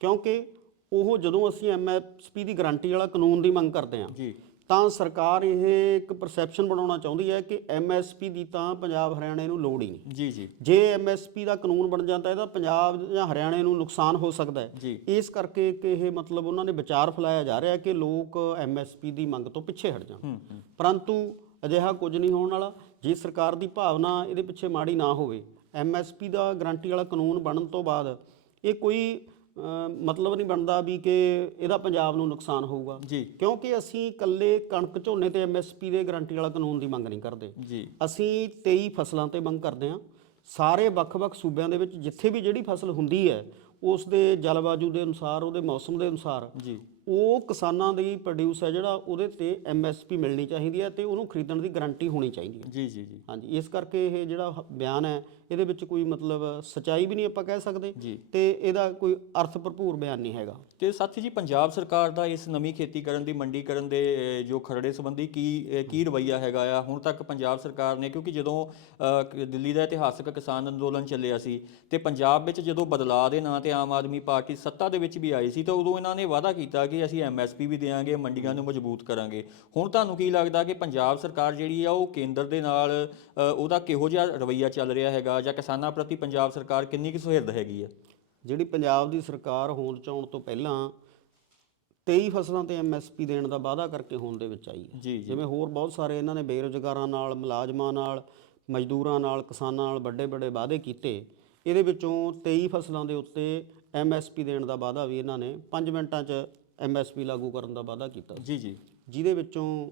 B: ਕਿਉਂਕਿ ਉਹ ਜਦੋਂ ਅਸੀਂ ਐਮਐਸਪੀ ਦੀ ਗਾਰੰਟੀ ਵਾਲਾ ਕਾਨੂੰਨ ਦੀ ਮੰਗ ਕਰਦੇ ਹਾਂ
A: ਜੀ।
B: ਤਾਂ ਸਰਕਾਰ ਇਹ ਇੱਕ ਪਰਸੈਪਸ਼ਨ ਬਣਾਉਣਾ ਚਾਹੁੰਦੀ ਹੈ ਕਿ ਐਮਐਸਪੀ ਦੀ ਤਾਂ ਪੰਜਾਬ ਹਰਿਆਣੇ ਨੂੰ ਲੋੜ ਹੀ ਨਹੀਂ।
A: ਜੀ ਜੀ।
B: ਜੇ ਐਮਐਸਪੀ ਦਾ ਕਾਨੂੰਨ ਬਣ ਜਾਂਦਾ ਇਹਦਾ ਪੰਜਾਬ ਜਾਂ ਹਰਿਆਣੇ ਨੂੰ ਨੁਕਸਾਨ ਹੋ ਸਕਦਾ ਹੈ। ਇਸ ਕਰਕੇ ਕਿ ਇਹ ਮਤਲਬ ਉਹਨਾਂ ਨੇ ਵਿਚਾਰ ਫੈਲਾਇਆ ਜਾ ਰਿਹਾ ਕਿ ਲੋਕ ਐਮਐਸਪੀ ਦੀ ਮੰਗ ਤੋਂ ਪਿੱਛੇ ਹਟ ਜਾਣ। ਪਰੰਤੂ ਅਜਿਹਾ ਕੁਝ ਨਹੀਂ ਹੋਣ ਵਾਲਾ। ਜੇ ਸਰਕਾਰ ਦੀ ਭਾਵਨਾ ਇਹਦੇ ਪਿੱਛੇ ਮਾੜੀ ਨਾ ਹੋਵੇ ਐਮਐਸਪੀ ਦਾ ਗਾਰੰਟੀ ਵਾਲਾ ਕਾਨੂੰਨ ਬਣਨ ਤੋਂ ਬਾਅਦ ਇਹ ਕੋਈ ਮਤਲਬ ਨਹੀਂ ਬਣਦਾ ਵੀ ਕਿ ਇਹਦਾ ਪੰਜਾਬ ਨੂੰ ਨੁਕਸਾਨ ਹੋਊਗਾ।
A: ਜੀ।
B: ਕਿਉਂਕਿ ਅਸੀਂ ਇਕੱਲੇ ਕਣਕ ਝੋਨੇ ਤੇ ਐਮਐਸਪੀ ਦੇ ਗਾਰੰਟੀ ਵਾਲਾ ਕਾਨੂੰਨ ਦੀ ਮੰਗ ਨਹੀਂ ਕਰਦੇ।
A: ਜੀ।
B: ਅਸੀਂ 23 ਫਸਲਾਂ ਤੇ ਮੰਗ ਕਰਦੇ ਹਾਂ। ਸਾਰੇ ਵੱਖ-ਵੱਖ ਸੂਬਿਆਂ ਦੇ ਵਿੱਚ ਜਿੱਥੇ ਵੀ ਜਿਹੜੀ ਫਸਲ ਹੁੰਦੀ ਹੈ ਉਸ ਦੇ ਜਲਵਾਯੂ ਦੇ ਅਨੁਸਾਰ ਉਹਦੇ ਮੌਸਮ ਦੇ ਅਨੁਸਾਰ
A: ਜੀ।
B: ਉਹ ਕਿਸਾਨਾਂ ਦੀ ਪ੍ਰੋਡਿਊਸ ਹੈ ਜਿਹੜਾ ਉਹਦੇ ਤੇ ਐਮਐਸਪੀ ਮਿਲਣੀ ਚਾਹੀਦੀ ਹੈ ਤੇ ਉਹਨੂੰ ਖਰੀਦਣ ਦੀ ਗਾਰੰਟੀ ਹੋਣੀ ਚਾਹੀਦੀ ਹੈ।
A: ਜੀ ਜੀ ਜੀ।
B: ਹਾਂਜੀ ਇਸ ਕਰਕੇ ਇਹ ਜਿਹੜਾ ਬਿਆਨ ਹੈ ਇਹਦੇ ਵਿੱਚ ਕੋਈ ਮਤਲਬ ਸਚਾਈ ਵੀ ਨਹੀਂ ਆਪਾਂ ਕਹਿ ਸਕਦੇ ਤੇ ਇਹਦਾ ਕੋਈ ਅਰਥ ਭਰਪੂਰ ਬਿਆਨ ਨਹੀਂ ਹੈਗਾ।
A: ਤੇ ਸਾਥੀ ਜੀ ਪੰਜਾਬ ਸਰਕਾਰ ਦਾ ਇਸ ਨਵੀਂ ਖੇਤੀ ਕਰਨ ਦੀ ਮੰਡੀਕਰਨ ਦੇ ਅਹ, ਜੋ ਖਰੜੇ ਸੰਬੰਧੀ ਕੀ ਕੀ ਰਵੱਈਆ ਹੈਗਾ ਆ ਹੁਣ ਤੱਕ ਪੰਜਾਬ ਸਰਕਾਰ ਨੇ ਕਿਉਂਕਿ ਜਦੋਂ ਦਿੱਲੀ ਦਾ ਇਤਿਹਾਸਕ ਕਿਸਾਨ ਅੰਦੋਲਨ ਚੱਲਿਆ ਸੀ ਤੇ ਪੰਜਾਬ ਵਿੱਚ ਜਦੋਂ ਬਦਲਾਅ ਦੇ ਨਾਂ ਤੇ ਆਮ ਆਦਮੀ ਪਾਰਟੀ ਸੱਤਾ ਦੇ ਵਿੱਚ ਵੀ ਆਈ ਸੀ ਤਾਂ ਉਦੋਂ ਇਹਨਾਂ ਨੇ ਵਾਅਦਾ ਕੀਤਾ ਕਿ ਅਸੀਂ ਐਮਐਸਪੀ ਵੀ ਦੇਵਾਂਗੇ ਮੰਡੀਆਂ ਨੂੰ ਮਜ਼ਬੂਤ ਕਰਾਂਗੇ। ਹੁਣ ਤੁਹਾਨੂੰ ਕੀ ਲੱਗਦਾ ਕਿ ਪੰਜਾਬ ਸਰਕਾਰ ਜਿਹੜੀ ਆ ਉਹ ਕੇਂਦਰ ਦੇ ਨਾਲ ਉਹਦਾ ਕਿਹੋ ਜਿਹਾ ਰਵੱਈਆ ਚੱਲ ਰਿਹਾ ਹੈਗਾ ਜਾਂ ਕਿਸਾਨਾਂ ਪ੍ਰਤੀ ਪੰਜਾਬ ਸਰਕਾਰ ਕਿੰਨੀ ਕੁ ਸੁਹਿਰਦ ਹੈਗੀ ਆ?
B: ਜਿਹੜੀ ਪੰਜਾਬ ਦੀ ਸਰਕਾਰ ਹੋਂਦ ਚ ਆਉਣ ਤੋਂ ਪਹਿਲਾਂ 23 ਫਸਲਾਂ ਤੇ ਐਮਐਸਪੀ ਦੇਣ ਦਾ ਵਾਅਦਾ ਕਰਕੇ ਹੋਂਦ ਦੇ ਵਿੱਚ ਆਈ ਹੈ। ਜਿਵੇਂ ਹੋਰ ਬਹੁਤ ਸਾਰੇ ਇਹਨਾਂ ਨੇ ਬੇਰੁਜ਼ਗਾਰਾਂ ਨਾਲ ਮੁਲਾਜ਼ਮਾਂ ਨਾਲ ਮਜ਼ਦੂਰਾਂ ਨਾਲ ਕਿਸਾਨਾਂ ਨਾਲ ਵੱਡੇ ਵੱਡੇ ਵਾਅਦੇ ਕੀਤੇ। ਇਹਦੇ ਵਿੱਚੋਂ 23 ਫਸਲਾਂ ਦੇ ਉੱਤੇ ਐਮਐਸਪੀ ਦੇਣ ਦਾ ਵਾਅਦਾ ਵੀ ਇਹਨਾਂ ਨੇ 5 ਮਿੰਟਾਂ 'ਚ ਐਮਐਸਪੀ ਲਾਗੂ ਕਰਨ ਦਾ ਵਾਅਦਾ ਕੀਤਾ।
A: ਜੀ ਜੀ।
B: ਜਿਹਦੇ ਵਿੱਚੋਂ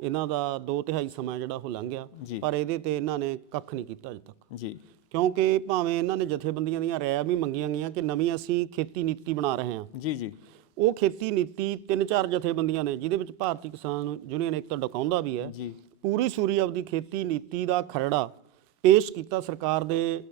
B: ਇਹਨਾਂ ਦਾ 2 ਤਿਹਾਈ ਸਮਾਂ ਜਿਹੜਾ ਉਹ ਲੰਘ ਗਿਆ
A: ਜੀ।
B: ਪਰ ਇਹਦੇ ਤੇ ਇਹਨਾਂ ਨੇ ਕੱਖ ਨਹੀਂ ਕੀਤਾ ਅਜੇ ਤੱਕ।
A: ਜੀ।
B: ਕਿਉਂਕਿ ਭਾਵੇਂ ਇਹਨਾਂ ਨੇ ਜਥੇਬੰਦੀਆਂ ਦੀਆਂ ਰਾਇ ਵੀ ਮੰਗੀਆਂ ਗਈਆਂ ਕਿ ਨਵੀਂ ਅਸੀਂ ਖੇਤੀ ਨੀਤੀ ਬਣਾ ਰਹੇ ਹਾਂ।
A: ਜੀ ਜੀ।
B: ਉਹ ਖੇਤੀ ਨੀਤੀ ਤਿੰਨ ਚਾਰ ਜਥੇਬੰਦੀਆਂ ਨੇ ਜਿਹਦੇ ਵਿੱਚ ਭਾਰਤੀ ਕਿਸਾਨ ਯੂਨੀਅਨ ਇੱਕ ਤਾਂ ਡਕਾਉਂਦਾ ਵੀ ਹੈ
A: ਜੀ।
B: ਪੂਰੀ ਸੂਰੀ ਆਪਦੀ ਖੇਤੀ ਨੀਤੀ ਦਾ ਖਰੜਾ ਪੇਸ਼ ਕੀਤਾ ਸਰਕਾਰ ਦੇ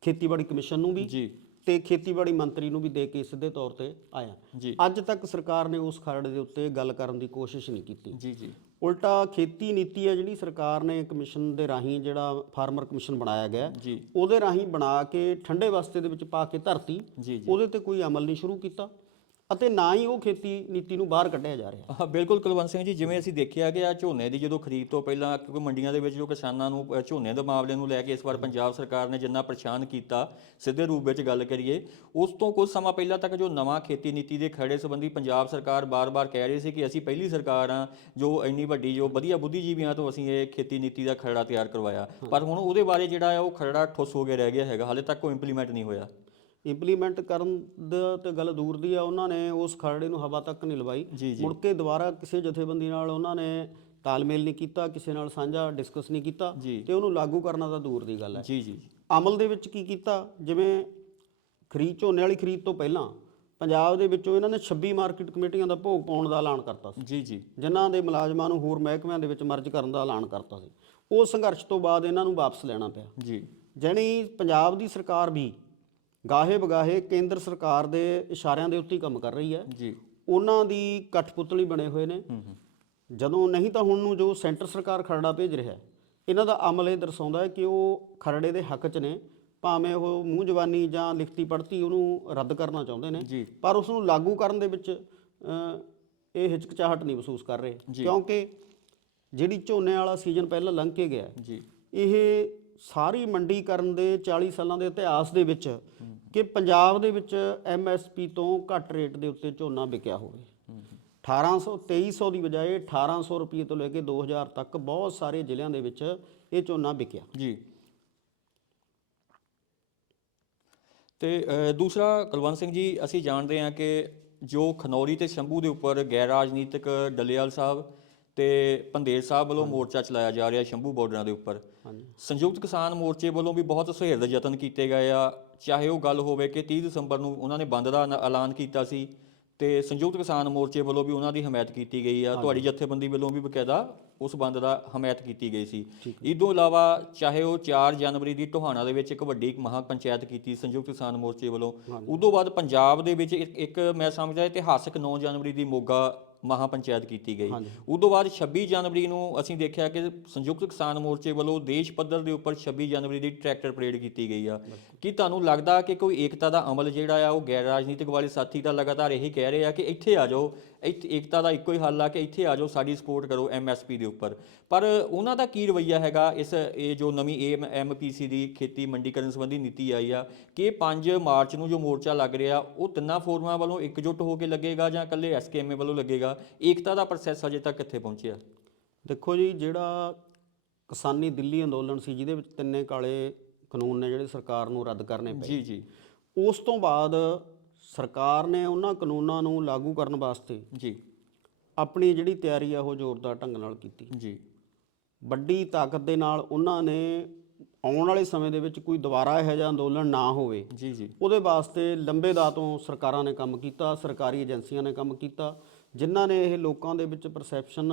B: ਖੇਤੀਬਾੜੀ ਕਮਿਸ਼ਨ ਨੂੰ ਵੀ।
A: ਜੀ।
B: ਤੇ ਖੇਤੀਬਾੜੀ ਮੰਤਰੀ ਨੂੰ ਵੀ ਦੇ ਕੇ ਸਿੱਧੇ ਤੌਰ ਤੇ ਆਇਆ।
A: ਜੀ।
B: ਅੱਜ ਤੱਕ ਸਰਕਾਰ ਨੇ ਉਸ ਖਰੜੇ ਦੇ ਉੱਤੇ ਗੱਲ ਕਰਨ ਦੀ ਕੋਸ਼ਿਸ਼ ਨਹੀਂ ਕੀਤੀ।
A: ਜੀ ਜੀ।
B: ਉਲਟਾ ਖੇਤੀ ਨੀਤੀ ਹੈ ਜਿਹੜੀ ਸਰਕਾਰ ਨੇ ਕਮਿਸ਼ਨ ਦੇ ਰਾਹੀਂ ਜਿਹੜਾ ਫਾਰਮਰ ਕਮਿਸ਼ਨ ਬਣਾਇਆ ਗਿਆ ਉਹਦੇ ਰਾਹੀਂ ਬਣਾ ਕੇ ਠੰਡੇ ਵਸਤੇ ਦੇ ਵਿੱਚ ਪਾ ਕੇ ਧਰਤੀ ਉਹਦੇ ਤੇ ਕੋਈ ਅਮਲ ਨਹੀਂ ਸ਼ੁਰੂ ਕੀਤਾ। ਅਤੇ ਨਾ ਹੀ ਉਹ ਖੇਤੀ ਨੀਤੀ ਨੂੰ ਬਾਹਰ ਕੱਢਿਆ ਜਾ ਰਿਹਾ।
A: ਹਾਂ, ਬਿਲਕੁਲ ਕੁਲਵੰਤ ਸਿੰਘ ਜੀ, ਜਿਵੇਂ ਅਸੀਂ ਦੇਖਿਆ ਕਿ ਆ ਝੋਨੇ ਦੀ ਜਦੋਂ ਖਰੀਦ ਤੋਂ ਪਹਿਲਾਂ ਕਿਉਂਕਿ ਮੰਡੀਆਂ ਦੇ ਵਿੱਚ ਜੋ ਕਿਸਾਨਾਂ ਨੂੰ ਝੋਨੇ ਦੇ ਮਾਮਲੇ ਨੂੰ ਲੈ ਕੇ ਇਸ ਵਾਰ ਪੰਜਾਬ ਸਰਕਾਰ ਨੇ ਜਿੰਨਾ ਪਰੇਸ਼ਾਨ ਕੀਤਾ, ਸਿੱਧੇ ਰੂਪ ਵਿੱਚ ਗੱਲ ਕਰੀਏ, ਉਸ ਤੋਂ ਕੁਝ ਸਮਾਂ ਪਹਿਲਾਂ ਤੱਕ ਜੋ ਨਵਾਂ ਖੇਤੀ ਨੀਤੀ ਦੇ ਖਰੜੇ ਸੰਬੰਧੀ ਪੰਜਾਬ ਸਰਕਾਰ ਬਾਰ-ਬਾਰ ਕਹਿ ਰਹੀ ਸੀ ਕਿ ਅਸੀਂ ਪਹਿਲੀ ਸਰਕਾਰ ਆ ਜੋ ਇੰਨੀ ਵੱਡੀ, ਜੋ ਵਧੀਆ ਬੁੱਧੀਜੀਵੀਆਂ ਤੋਂ ਅਸੀਂ ਇਹ ਖੇਤੀ ਨੀਤੀ ਦਾ ਖਰੜਾ ਤਿਆਰ ਕਰਵਾਇਆ। ਪਰ ਹੁਣ ਉਹਦੇ ਬਾਰੇ ਜਿਹੜਾ ਆ ਉਹ ਖਰੜਾ ਠੁੱਸ ਹੋ ਕੇ ਰਹਿ ਗਿਆ ਹੈਗਾ, ਹਾਲੇ ਤੱਕ ਉਹ ਇੰਪਲੀਮੈਂਟ ਨਹੀਂ ਹੋਇਆ।
B: ਇੰਪਲੀਮੈਂਟ ਕਰਨ ਦਾ ਤੇ ਗੱਲ ਦੂਰ ਦੀ ਆ ਉਹਨਾਂ ਨੇ ਉਸ ਖਰੜੇ ਨੂੰ ਹਵਾ ਤੱਕ ਨਹੀਂ ਲਵਾਈ। ਮੁੜ ਕੇ ਦੁਬਾਰਾ ਕਿਸੇ ਜਥੇਬੰਦੀ ਨਾਲ ਉਹਨਾਂ ਨੇ ਤਾਲਮੇਲ ਨਹੀਂ ਕੀਤਾ ਕਿਸੇ ਨਾਲ ਸਾਂਝਾ ਡਿਸਕਸ ਨਹੀਂ ਕੀਤਾ। ਤੇ ਉਹਨੂੰ ਲਾਗੂ ਕਰਨਾ ਤਾਂ ਦੂਰ ਦੀ ਗੱਲ ਹੈ।
A: ਜੀ ਜੀ।
B: ਅਮਲ ਦੇ ਵਿੱਚ ਕੀ ਕੀਤਾ? ਜਿਵੇਂ ਖਰੀਦ ਝੋਨੇ ਵਾਲੀ ਖਰੀਦ ਤੋਂ ਪਹਿਲਾਂ ਪੰਜਾਬ ਦੇ ਵਿੱਚੋਂ ਇਹਨਾਂ ਨੇ 26 ਮਾਰਕੀਟ ਕਮੇਟੀਆਂ ਦਾ ਭੋਗ ਪਾਉਣ ਦਾ ਐਲਾਨ ਕਰਤਾ ਸੀ।
A: ਜੀ ਜੀ।
B: ਜਿਨ੍ਹਾਂ ਦੇ ਮੁਲਾਜ਼ਮਾਂ ਨੂੰ ਹੋਰ ਮਹਿਕਮਿਆਂ ਦੇ ਵਿੱਚ ਮਰਜ ਕਰਨ ਦਾ ਐਲਾਨ ਕਰਤਾ ਸੀ। ਉਹ ਸੰਘਰਸ਼ ਤੋਂ ਬਾਅਦ ਇਹਨਾਂ ਨੂੰ ਵਾਪਸ ਲੈਣਾ ਪਿਆ।
A: ਜੀ।
B: ਜਾਣੀ ਪੰਜਾਬ ਦੀ ਸਰਕਾਰ ਵੀ ਗਾਹੇ ਬਗਾਹੇ ਕੇਂਦਰ ਸਰਕਾਰ ਦੇ ਇਸ਼ਾਰਿਆਂ ਦੇ ਉੱਤੇ ਹੀ ਕੰਮ ਕਰ ਰਹੀ ਹੈ।
A: ਜੀ।
B: ਉਹਨਾਂ ਦੀ ਕਠਪੁਤਲੀ ਬਣੇ ਹੋਏ ਨੇ। ਜਦੋਂ ਨਹੀਂ ਤਾਂ ਹੁਣ ਨੂੰ ਜੋ ਸੈਂਟਰ ਸਰਕਾਰ ਖਰੜਾ ਭੇਜ ਰਿਹਾ ਹੈ, ਇਹਨਾਂ ਦਾ ਅਮਲ ਇਹ ਦਰਸਾਉਂਦਾ ਹੈ ਕਿ ਉਹ ਖਰੜੇ ਦੇ ਹੱਕ 'ਚ ਨੇ ਭਾਵੇਂ ਉਹ ਮੂੰਹ ਜ਼ਬਾਨੀ ਜਾਂ ਲਿਖਤੀ ਪੜ੍ਹਤੀ ਉਹਨੂੰ ਰੱਦ ਕਰਨਾ ਚਾਹੁੰਦੇ ਨੇ। ਪਰ ਉਸ ਨੂੰ ਲਾਗੂ ਕਰਨ ਦੇ ਵਿੱਚ ਇਹ ਹਿਚਕਚਾਹਟ ਨਹੀਂ ਮਹਿਸੂਸ ਕਰ ਰਹੇ। ਕਿਉਂਕਿ ਜਿਹੜੀ ਝੋਨੇ ਵਾਲਾ ਸੀਜ਼ਨ ਪਹਿਲਾਂ ਲੰਘ ਕੇ ਗਿਆ
A: ਜੀ।
B: ਇਹ ਸਾਰੀ ਮੰਡੀਕਰਨ ਦੇ 40 ਸਾਲਾਂ ਦੇ ਇਤਿਹਾਸ ਦੇ ਵਿੱਚ ਕਿ ਪੰਜਾਬ ਦੇ ਵਿੱਚ ਐਮਐਸਪੀ ਤੋਂ ਘੱਟ ਰੇਟ ਦੇ ਉੱਤੇ ਝੋਨਾ ਵਿਕਿਆ ਹੋਵੇ। 1800 2300 ਦੀ ਬਜਾਏ 1800 ਰੁਪਏ ਤੋਂ ਲੈ ਕੇ 2000 ਤੱਕ ਬਹੁਤ ਸਾਰੇ ਜ਼ਿਲ੍ਹਿਆਂ ਦੇ ਵਿੱਚ ਇਹ ਝੋਨਾ ਵਿਕਿਆ।
A: ਜੀ। ਤੇ ਦੂਸਰਾ ਕੁਲਵੰਤ ਸਿੰਘ ਜੀ, ਅਸੀਂ ਜਾਣਦੇ ਹਾਂ ਕਿ ਜੋ ਖਨੌਰੀ ਤੇ ਸ਼ੰਭੂ ਦੇ ਉੱਪਰ ਗੈਰ ਰਾਜਨੀਤਿਕ ਡੱਲੇਵਾਲ ਸਾਹਿਬ ਤੇ ਪੰਦੇਰ ਸਾਹਿਬ ਵੱਲੋਂ ਮੋਰਚਾ ਚਲਾਇਆ ਜਾ ਰਿਹਾ ਸ਼ੰਭੂ ਬਾਰਡਰਾਂ ਦੇ ਉੱਪਰ। ਸੰਯੁਕਤ ਕਿਸਾਨ ਮੋਰਚੇ ਵੱਲੋਂ ਵੀ ਬਹੁਤ ਸੁਹਿਰਦ ਯਤਨ ਕੀਤੇ ਗਏ ਆ। ਚਾਹੇ ਉਹ ਗੱਲ ਹੋਵੇ ਕਿ 30 ਦਸੰਬਰ ਨੂੰ ਉਹਨਾਂ ਨੇ ਬੰਦ ਦਾ ਐਲਾਨ ਕੀਤਾ ਸੀ ਤੇ ਸੰਯੁਕਤ ਕਿਸਾਨ ਮੋਰਚੇ ਵੱਲੋਂ ਵੀ ਉਹਨਾਂ ਦੀ ਹਮਾਇਤ ਕੀਤੀ ਗਈ ਆ। ਤੁਹਾਡੀ ਜਥੇਬੰਦੀ ਵੱਲੋਂ ਵੀ ਬਕਾਇਦਾ ਉਸ ਬੰਦ ਦਾ ਹਮਾਇਤ ਕੀਤੀ ਗਈ ਸੀ। ਇਸ ਤੋਂ ਇਲਾਵਾ ਚਾਹੇ ਉਹ 4 ਜਨਵਰੀ ਦੀ ਟੋਹਾਣਾ ਦੇ ਵਿੱਚ ਇੱਕ ਵੱਡੀ ਮਹਾ ਪੰਚਾਇਤ ਕੀਤੀ ਸੰਯੁਕਤ ਕਿਸਾਨ ਮੋਰਚੇ ਵੱਲੋਂ। ਉਦੋਂ ਬਾਅਦ ਪੰਜਾਬ ਦੇ ਵਿੱਚ ਇੱਕ ਮੈਂ ਸਮਝਦਾ ਇਤਿਹਾਸਕ 9 ਜਨਵਰੀ ਦੀ ਮੋਗਾ ਮਹਾ ਪੰਚਾਇਤ ਕੀਤੀ ਗਈ। ਉਦੋਂ ਬਾਅਦ 26 ਜਨਵਰੀ ਨੂੰ ਅਸੀਂ ਦੇਖਿਆ ਕਿ ਸੰਯੁਕਤ ਕਿਸਾਨ ਮੋਰਚੇ ਵੱਲੋਂ ਦੇਸ਼ ਪੱਧਰ ਦੇ ਉੱਪਰ 26 ਜਨਵਰੀ ਦੀ ਟਰੈਕਟਰ ਪਰੇਡ ਕੀਤੀ ਗਈ ਆ। ਕੀ ਤੁਹਾਨੂੰ ਲੱਗਦਾ ਕਿ ਕੋਈ ਏਕਤਾ ਦਾ ਅਮਲ ਜਿਹੜਾ ਆ ਉਹ ਗੈਰ ਰਾਜਨੀਤਿਕ ਵਾਲੇ ਸਾਥੀ ਤਾਂ ਲਗਾਤਾਰ ਇਹੀ ਕਹਿ ਰਹੇ ਆ ਕਿ ਇੱਥੇ ਆ ਜਾਓ ਇੱਥੇ ਏਕਤਾ ਦਾ ਇੱਕੋ ਹੀ ਹੱਲ ਆ ਕਿ ਇੱਥੇ ਆ ਜਾਓ ਸਾਡੀ ਸਪੋਰਟ ਕਰੋ ਐਮਐਸਪੀ ਦੇ ਉੱਪਰ। ਪਰ ਉਹਨਾਂ ਦਾ ਕੀ ਰਵੱਈਆ ਹੈਗਾ? ਇਸ ਇਹ ਜੋ ਨਵੀਂ ਐਮਪੀਸੀ ਦੀ ਖੇਤੀ ਮੰਡੀਕਰਨ ਸੰਬੰਧੀ ਨੀਤੀ ਆਈ ਆ ਕਿ 5 ਮਾਰਚ ਨੂੰ ਜੋ ਮੋਰਚਾ ਲੱਗ ਰਿਹਾ ਉਹ ਤਿੰਨਾਂ ਫੋਰਮਾਂ ਵੱਲੋਂ ਇਕਜੁੱਟ ਹੋ ਕੇ ਲੱਗੇਗਾ ਜਾਂ ਇਕੱਲੇ ਐਸਕੇਐਮਏ ਵੱਲੋਂ ਲੱਗੇਗਾ? ਏਕਤਾ ਦਾ ਪ੍ਰੋਸੈਸ ਅਜੇ ਤੱਕ ਕਿੱਥੇ ਪਹੁੰਚਿਆ?
B: ਦੇਖੋ ਜੀ ਜਿਹੜਾ ਕਿਸਾਨੀ ਦਿੱਲੀ ਅੰਦੋਲਨ ਸੀ ਜਿਹਦੇ ਵਿੱਚ ਤਿੰਨੇ ਕਾਲੇ ਕਾਨੂੰਨ ਨੇ ਜਿਹੜੇ ਸਰਕਾਰ ਨੂੰ ਰੱਦ ਕਰਨੇ ਪਏ।
A: ਜੀ ਜੀ।
B: ਉਸ ਤੋਂ ਬਾਅਦ ਸਰਕਾਰ ਨੇ ਉਹਨਾਂ ਕਾਨੂੰਨਾਂ ਨੂੰ ਲਾਗੂ ਕਰਨ ਵਾਸਤੇ
A: ਜੀ।
B: ਆਪਣੀ ਜਿਹੜੀ ਤਿਆਰੀ ਆ ਉਹ ਜ਼ੋਰਦਾਰ ਢੰਗ ਨਾਲ ਕੀਤੀ।
A: ਜੀ।
B: ਵੱਡੀ ਤਾਕਤ ਦੇ ਨਾਲ ਉਹਨਾਂ ਨੇ ਆਉਣ ਵਾਲੇ ਸਮੇਂ ਦੇ ਵਿੱਚ ਕੋਈ ਦੁਬਾਰਾ ਇਹੋ ਜਿਹਾ ਅੰਦੋਲਨ ਨਾ ਹੋਵੇ।
A: ਜੀ ਜੀ।
B: ਉਹਦੇ ਵਾਸਤੇ ਲੰਬੇ ਦਾ ਤੋਂ ਸਰਕਾਰਾਂ ਨੇ ਕੰਮ ਕੀਤਾ ਸਰਕਾਰੀ ਏਜੰਸੀਆਂ ਨੇ ਕੰਮ ਕੀਤਾ ਜਿਨ੍ਹਾਂ ਨੇ ਇਹ ਲੋਕਾਂ ਦੇ ਵਿੱਚ ਪਰਸੈਪਸ਼ਨ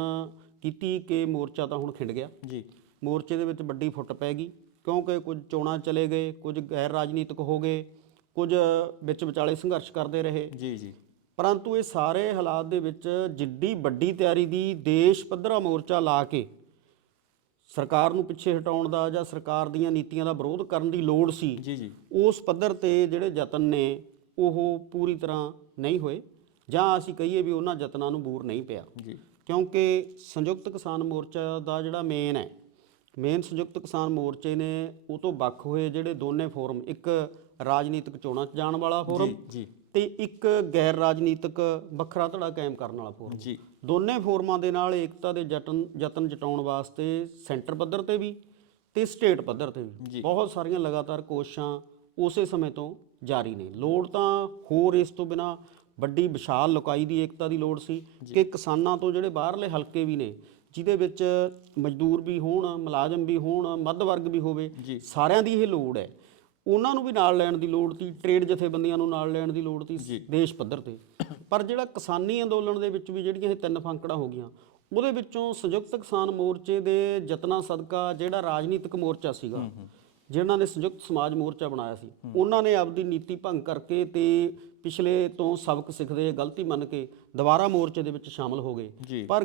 B: ਕੀਤੀ ਕਿ ਮੋਰਚਾ ਤਾਂ ਹੁਣ ਖਿੰਡ ਗਿਆ।
A: ਜੀ।
B: ਮੋਰਚੇ ਦੇ ਵਿੱਚ ਵੱਡੀ ਫੁੱਟ ਪੈ ਗਈ ਕਿਉਂਕਿ ਕੁਝ ਚੋਣਾਂ ਚਲੇ ਗਏ ਕੁਝ ਗੈਰ ਰਾਜਨੀਤਿਕ ਹੋ ਗਏ ਕੁਝ ਵਿੱਚ ਵਿਚਾਲੇ ਸੰਘਰਸ਼ ਕਰਦੇ ਰਹੇ।
A: ਜੀ ਜੀ।
B: ਪਰੰਤੂ ਇਹ ਸਾਰੇ ਹਾਲਾਤ ਦੇ ਵਿੱਚ ਜਿੱਡੀ ਵੱਡੀ ਤਿਆਰੀ ਦੀ ਦੇਸ਼ ਪੱਧਰਾ ਮੋਰਚਾ ਲਾ ਕੇ ਸਰਕਾਰ ਨੂੰ ਪਿੱਛੇ ਹਟਾਉਣ ਦਾ ਜਾਂ ਸਰਕਾਰ ਦੀਆਂ ਨੀਤੀਆਂ ਦਾ ਵਿਰੋਧ ਕਰਨ ਦੀ ਲੋੜ ਸੀ
A: ਜੀ ਜੀ।
B: ਉਸ ਪੱਧਰ ਤੇ ਜਿਹੜੇ ਯਤਨ ਨੇ ਉਹ ਪੂਰੀ ਤਰ੍ਹਾਂ ਨਹੀਂ ਹੋਏ ਜਾਂ ਅਸੀਂ ਕਹੀਏ ਵੀ ਉਹਨਾਂ ਯਤਨਾਂ ਨੂੰ ਬੂਰ ਨਹੀਂ ਪਿਆ।
A: ਜੀ।
B: ਕਿਉਂਕਿ ਸੰਯੁਕਤ ਕਿਸਾਨ ਮੋਰਚਾ ਦਾ ਜਿਹੜਾ ਮੇਨ ਹੈ ਮੇਨ ਸੰਯੁਕਤ ਕਿਸਾਨ ਮੋਰਚੇ ਨੇ ਉਹ ਤੋਂ ਵੱਖ ਹੋਏ ਜਿਹੜੇ ਦੋਨੇ ਫੋਰਮ ਇੱਕ ਰਾਜਨੀਤਿਕ ਚੋਣਾਂ 'ਚ ਜਾਣ ਵਾਲਾ ਫੋਰਮ
A: ਜੀ।
B: ਤੇ ਇੱਕ ਗੈਰ ਰਾਜਨੀਤਿਕ ਵੱਖਰਾ ਧੜਾ ਕਾਇਮ ਕਰਨ ਵਾਲਾ ਫੋਰਮ।
A: ਜੀ।
B: ਦੋਨੇ ਫੋਰਮਾਂ ਦੇ ਨਾਲ ਏਕਤਾ ਦੇ ਯਤਨ ਯਤਨ ਜਟਾਉਣ ਵਾਸਤੇ ਸੈਂਟਰ ਪੱਧਰ ਤੇ ਵੀ ਤੇ ਸਟੇਟ ਪੱਧਰ ਤੇ ਵੀ। ਬਹੁਤ ਸਾਰੀਆਂ ਲਗਾਤਾਰ ਕੋਸ਼ਿਸ਼ਾਂ ਉਸੇ ਸਮੇਂ ਤੋਂ ਜਾਰੀ ਨੇ। ਲੋੜ ਤਾਂ ਹੋਰ ਇਸ ਤੋਂ ਬਿਨਾ ਵੱਡੀ ਵਿਸ਼ਾਲ ਲੁਕਾਈ ਦੀ ਏਕਤਾ ਦੀ ਲੋੜ ਸੀ ਕਿ ਕਿਸਾਨਾਂ ਤੋਂ ਜਿਹੜੇ ਬਾਹਰਲੇ ਹਲਕੇ ਵੀ ਨੇ ਜਿਹਦੇ ਵਿੱਚ ਮਜ਼ਦੂਰ ਵੀ ਹੋਣ ਮੁਲਾਜ਼ਮ ਵੀ ਹੋਣ ਮੱਧ ਵਰਗ ਵੀ ਹੋਵੇ। ਸਾਰਿਆਂ ਦੀ ਇਹ ਲੋੜ ਹੈ। ਉਹਨਾਂ ਨੂੰ ਵੀ ਨਾਲ ਲੈਣ ਦੀ ਲੋੜ ਸੀ ਟ੍ਰੇਡ ਜਥੇਬੰਦੀਆਂ ਨੂੰ ਨਾਲ ਲੈਣ ਦੀ ਲੋੜ ਸੀ ਦੇਸ਼ ਪੱਧਰ ਤੇ। ਪਰ ਜਿਹੜਾ ਕਿਸਾਨੀ ਅੰਦੋਲਨ ਦੇ ਵਿੱਚ ਵੀ ਜਿਹੜੀਆਂ ਇਹ ਤਿੰਨ ਫਾਂਕੜਾਂ ਹੋ ਗਈਆਂ ਉਹਦੇ ਵਿੱਚੋਂ ਸੰਯੁਕਤ ਕਿਸਾਨ ਮੋਰਚੇ ਦੇ ਯਤਨਾਂ ਸਦਕਾ ਜਿਹੜਾ ਰਾਜਨੀਤਿਕ ਮੋਰਚਾ ਸੀਗਾ ਜਿਨ੍ਹਾਂ ਨੇ ਸੰਯੁਕਤ ਸਮਾਜ ਮੋਰਚਾ ਬਣਾਇਆ ਸੀ ਉਹਨਾਂ ਨੇ ਆਪਦੀ ਨੀਤੀ ਭੰਗ ਕਰਕੇ ਤੇ ਪਿਛਲੇ ਤੋਂ ਸਬਕ ਸਿੱਖਦੇ ਗਲਤੀ ਮੰਨ ਕੇ ਦੁਬਾਰਾ ਮੋਰਚੇ ਦੇ ਵਿੱਚ ਸ਼ਾਮਲ ਹੋ। ਗਏ। ਪਰ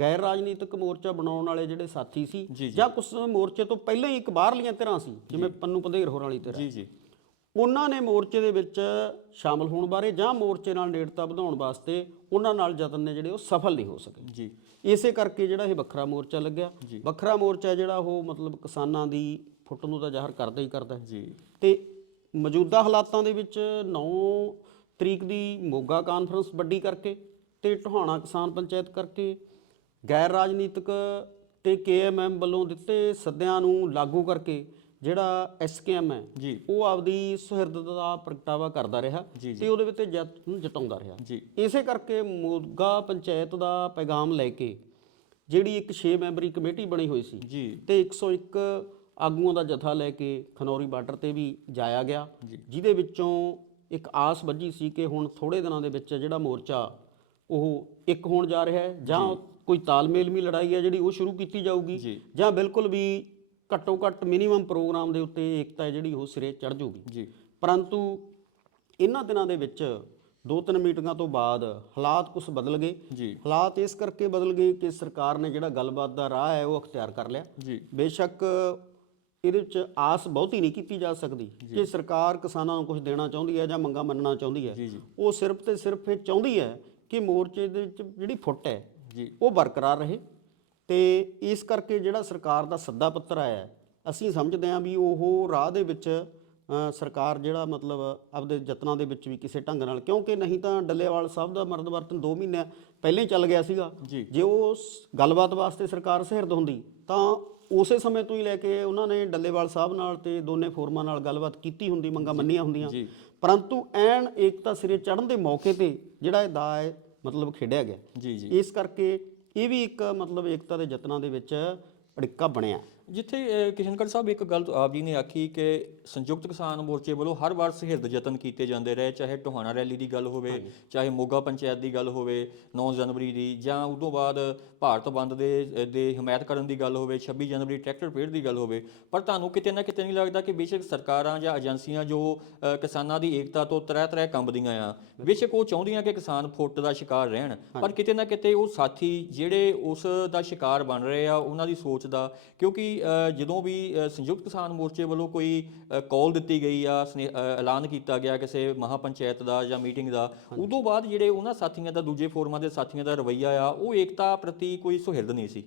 B: ਗੈਰ ਰਾਜਨੀਤਿਕ ਮੋਰਚਾ ਬਣਾਉਣ ਵਾਲੇ ਜਿਹੜੇ ਸਾਥੀ ਸੀ
A: ਜੀ,
B: ਕੁਝ ਮੋਰਚੇ ਤੋਂ ਪਹਿਲਾਂ ਹੀ ਇੱਕ ਬਾਹਰਲੀਆਂ ਧਿਰਾਂ ਸੀ ਜਿਵੇਂ ਪੰਨੂ ਪੰਧੇਰ ਹੋਰਾਂ ਵਾਲੀ ਧਿਰ।
A: ਜੀ ਜੀ।
B: ਉਹਨਾਂ ਨੇ ਮੋਰਚੇ ਦੇ ਵਿੱਚ ਸ਼ਾਮਲ ਹੋਣ ਬਾਰੇ ਜਾਂ ਮੋਰਚੇ ਨਾਲ ਨੇੜਤਾ ਵਧਾਉਣ ਵਾਸਤੇ ਉਹਨਾਂ ਨਾਲ ਯਤਨ ਨੇ ਜਿਹੜੇ ਉਹ ਸਫਲ ਨਹੀਂ ਹੋ ਸਕੇ।
A: ਜੀ।
B: ਇਸੇ ਕਰਕੇ ਜਿਹੜਾ ਇਹ ਵੱਖਰਾ ਮੋਰਚਾ ਲੱਗਿਆ। ਵੱਖਰਾ ਮੋਰਚਾ ਜਿਹੜਾ ਉਹ ਮਤਲਬ ਕਿਸਾਨਾਂ ਦੀ ਫੁੱਟ ਨੂੰ ਤਾਂ ਜ਼ਾਹਰ ਕਰਦਾ ਹੀ ਕਰਦਾ। ਹੈ
A: ਜੀ।
B: ਤੇ ਮੌਜੂਦਾ ਹਾਲਾਤਾਂ ਦੇ ਵਿੱਚ 9 ਤਰੀਕ ਦੀ ਮੋਗਾ ਕਾਨਫਰੰਸ ਵੱਡੀ ਕਰਕੇ ਤੇ ਟੋਹਾਣਾ ਕਿਸਾਨ ਪੰਚਾਇਤ ਕਰਕੇ ਗੈਰ ਰਾਜਨੀਤਿਕ ਤੇ ਕੇਐਮਐਮ ਵੱਲੋਂ ਦਿੱਤੇ ਸੱਦਿਆਂ ਨੂੰ ਲਾਗੂ ਕਰਕੇ ਜਿਹੜਾ ਐਸਕੇਐਮ ਹੈ
A: ਜੀ।
B: ਉਹ ਆਪਦੀ ਸੁਹਿਰਦਤਾ ਦਾ ਪ੍ਰਗਟਾਵਾ ਕਰਦਾ ਰਿਹਾ ਤੇ ਉਹਦੇ ਵਿੱਚ ਜਤਨ ਜਟਾਉਂਦਾ ਰਿਹਾ।
A: ਜੀ।
B: ਇਸੇ ਕਰਕੇ ਮੋਗਾ ਪੰਚਾਇਤ ਦਾ ਪੈਗਾਮ ਲੈ ਕੇ ਜਿਹੜੀ ਇੱਕ 6 ਮੈਂਬਰੀ ਕਮੇਟੀ ਬਣੀ ਹੋਈ ਸੀ
A: ਜੀ।
B: ਤੇ 101 ਆਗੂਆਂ ਦਾ ਜਥਾ ਲੈ ਕੇ ਖਨੌਰੀ ਬਾਰਡਰ ਤੇ ਵੀ ਜਾਇਆ ਗਿਆ। ਜਿਹਦੇ ਵਿੱਚੋਂ ਇੱਕ ਆਸ ਵੱਜੀ ਸੀ ਕਿ ਹੁਣ ਥੋੜੇ ਦਿਨਾਂ ਦੇ ਵਿੱਚ ਜਿਹੜਾ ਮੋਰਚਾ ਉਹ ਇੱਕ ਹੋਣ ਜਾ ਰਿਹਾ ਹੈ ਜਾਂ ਕੋਈ ਤਾਲਮੇਲਮੀ ਲੜਾਈ ਹੈ ਜਿਹੜੀ ਉਹ ਸ਼ੁਰੂ ਕੀਤੀ ਜਾਊਗੀ
A: ਜੀ।
B: ਬਿਲਕੁਲ ਵੀ ਘੱਟੋ ਘੱਟ ਮਿਨੀਮਮ ਪ੍ਰੋਗਰਾਮ ਦੇ ਉੱਤੇ ਏਕਤਾ ਹੈ ਜਿਹੜੀ ਉਹ ਸਿਰੇ ਚੜ ਜਾਊਗੀ।
A: ਜੀ।
B: ਪਰੰਤੂ ਇਹਨਾਂ ਦਿਨਾਂ ਦੇ ਵਿੱਚ ਦੋ ਤਿੰਨ ਮੀਟਿੰਗਾਂ ਤੋਂ ਬਾਅਦ ਹਾਲਾਤ ਕੁਝ ਬਦਲ ਗਏ।
A: ਜੀ।
B: ਹਾਲਾਤ ਇਸ ਕਰਕੇ ਬਦਲ ਗਏ ਕਿ ਸਰਕਾਰ ਨੇ ਜਿਹੜਾ ਗੱਲਬਾਤ ਦਾ ਰਾਹ ਹੈ ਉਹ ਅਖਤਿਆਰ ਕਰ ਲਿਆ।
A: ਜੀ।
B: ਬੇਸ਼ੱਕ ਇਹਦੇ ਵਿੱਚ ਆਸ ਬਹੁਤੀ ਨਹੀਂ ਕੀਤੀ ਜਾ ਸਕਦੀ ਕਿ ਸਰਕਾਰ ਕਿਸਾਨਾਂ ਨੂੰ ਕੁਝ ਦੇਣਾ ਚਾਹੁੰਦੀ ਹੈ ਜਾਂ ਮੰਗਾਂ ਮੰਨਣਾ ਚਾਹੁੰਦੀ ਹੈ। ਉਹ ਸਿਰਫ ਤੇ ਸਿਰਫ ਇਹ ਚਾਹੁੰਦੀ ਹੈ ਕਿ ਮੋਰਚੇ ਦੇ ਵਿੱਚ ਜਿਹੜੀ ਫੁੱਟ ਹੈ ਉਹ ਬਰਕਰਾਰ ਰਹੇ। ਤੇ ਇਸ ਕਰਕੇ ਜਿਹੜਾ ਸਰਕਾਰ ਦਾ ਸੱਦਾ ਪੱਤਰ ਆਇਆ ਅਸੀਂ ਸਮਝਦੇ ਹਾਂ ਵੀ ਉਹ ਰਾਹ ਦੇ ਵਿੱਚ ਸਰਕਾਰ ਜਿਹੜਾ ਮਤਲਬ ਆਪਦੇ ਯਤਨਾਂ ਦੇ ਵਿੱਚ ਵੀ ਕਿਸੇ ਢੰਗ ਨਾਲ ਕਿਉਂਕਿ ਨਹੀਂ ਤਾਂ ਡੱਲੇਵਾਲ ਸਾਹਿਬ ਦਾ ਮਰਦ ਵਰਤਨ 2 ਮਹੀਨੇ ਪਹਿਲਾਂ ਹੀ ਚੱਲ ਗਿਆ ਸੀਗਾ।
A: ਜੀ।
B: ਉਹ ਗੱਲਬਾਤ ਵਾਸਤੇ ਸਰਕਾਰ ਸਹਿਰਦ ਹੁੰਦੀ ਤਾਂ ਉਸੇ ਸਮੇਂ ਤੋਂ ਹੀ ਲੈ ਕੇ ਉਹਨਾਂ ਨੇ ਡੱਲੇਵਾਲ ਸਾਹਿਬ ਨਾਲ ਤੇ ਦੋਨੇ ਫੋਰਮਾਂ ਨਾਲ ਗੱਲਬਾਤ ਕੀਤੀ ਹੁੰਦੀ ਮੰਗਾਂ ਮੰਨੀਆਂ ਹੁੰਦੀਆਂ। ਪਰੰਤੂ ਐਨ ਏਕਤਾ ਸਿਰੇ ਚੜ੍ਹਨ ਦੇ ਮੌਕੇ ਤੇ ਜਿਹੜਾ ਇਹ ਦਾ ਹੈ ਮਤਲਬ ਖੇਡਿਆ ਗਿਆ।
A: ਜੀ ਜੀ।
B: ਇਸ ਕਰਕੇ ਇਹ ਵੀ ਇੱਕ ਮਤਲਬ ਏਕਤਾ ਦੇ ਯਤਨਾਂ ਦੇ ਵਿੱਚ ਅੜਿੱਕਾ ਬਣਿਆ।
A: ਜਿੱਥੇ ਅਹ, ਕਿਸ਼ਨਗੜ੍ਹ ਸਾਹਿਬ ਇੱਕ ਗੱਲ ਆਪ ਜੀ ਨੇ ਆਖੀ ਕਿ ਸੰਯੁਕਤ ਕਿਸਾਨ ਮੋਰਚੇ ਵੱਲੋਂ ਹਰ ਵਾਰ ਸੁਹਿਰਦ ਯਤਨ ਕੀਤੇ ਜਾਂਦੇ ਰਹੇ ਚਾਹੇ ਟੋਹਾਣਾ ਰੈਲੀ ਦੀ ਗੱਲ ਹੋਵੇ ਚਾਹੇ ਮੋਗਾ ਪੰਚਾਇਤ ਦੀ ਗੱਲ ਹੋਵੇ 9 ਜਨਵਰੀ ਦੀ ਜਾਂ ਉਦੋਂ ਬਾਅਦ ਭਾਰਤ ਬੰਦ ਦੇ ਦੇ ਹਮਾਇਤ ਕਰਨ ਦੀ ਗੱਲ ਹੋਵੇ 26 ਜਨਵਰੀ ਟਰੈਕਟਰ ਪੇੜ ਦੀ ਗੱਲ ਹੋਵੇ ਪਰ ਤੁਹਾਨੂੰ ਕਿਤੇ ਨਾ ਕਿਤੇ ਨਹੀਂ ਲੱਗਦਾ ਕਿ ਬੇਸ਼ੱਕ ਸਰਕਾਰਾਂ ਜਾਂ ਏਜੰਸੀਆਂ ਜੋ ਅਹ, ਕਿਸਾਨਾਂ ਦੀ ਏਕਤਾ ਤੋਂ ਤਰ੍ਹਾਂ ਤਰ੍ਹਾਂ ਕੰਬਦੀਆਂ ਆ ਬੇਸ਼ੱਕ ਉਹ ਚਾਹੁੰਦੀਆਂ ਕਿ ਕਿਸਾਨ ਫੁੱਟ ਦਾ ਸ਼ਿਕਾਰ ਰਹਿਣ ਪਰ ਕਿਤੇ ਨਾ ਕਿਤੇ ਉਹ ਸਾਥੀ ਜਿਹੜੇ ਉਸ ਦਾ ਸ਼ਿਕਾਰ ਬਣ ਰਹੇ ਆ ਉਹਨਾਂ ਦੀ ਸੋਚ ਦਾ ਕਿਉਂਕਿ ਜਦੋਂ ਵੀ ਸੰਯੁਕਤ ਕਿਸਾਨ ਮੋਰਚੇ ਵੱਲੋਂ ਕੋਈ ਕਾਲ ਦਿੱਤੀ ਗਈ ਆ ਐਲਾਨ ਕੀਤਾ ਗਿਆ ਕਿਸੇ ਮਹਾਪੰਚਾਇਤ ਦਾ ਜਾਂ ਮੀਟਿੰਗ ਦਾ ਉਦੋਂ ਬਾਅਦ ਜਿਹੜੇ ਉਹਨਾਂ ਸਾਥੀਆਂ ਦਾ ਦੂਜੇ ਫੋਰਮਾਂ ਦੇ ਸਾਥੀਆਂ ਦਾ ਰਵੱਈਆ ਆ ਉਹ ਏਕਤਾ ਪ੍ਰਤੀ ਕੋਈ ਸੁਹਿਰਦ ਨਹੀਂ ਸੀ?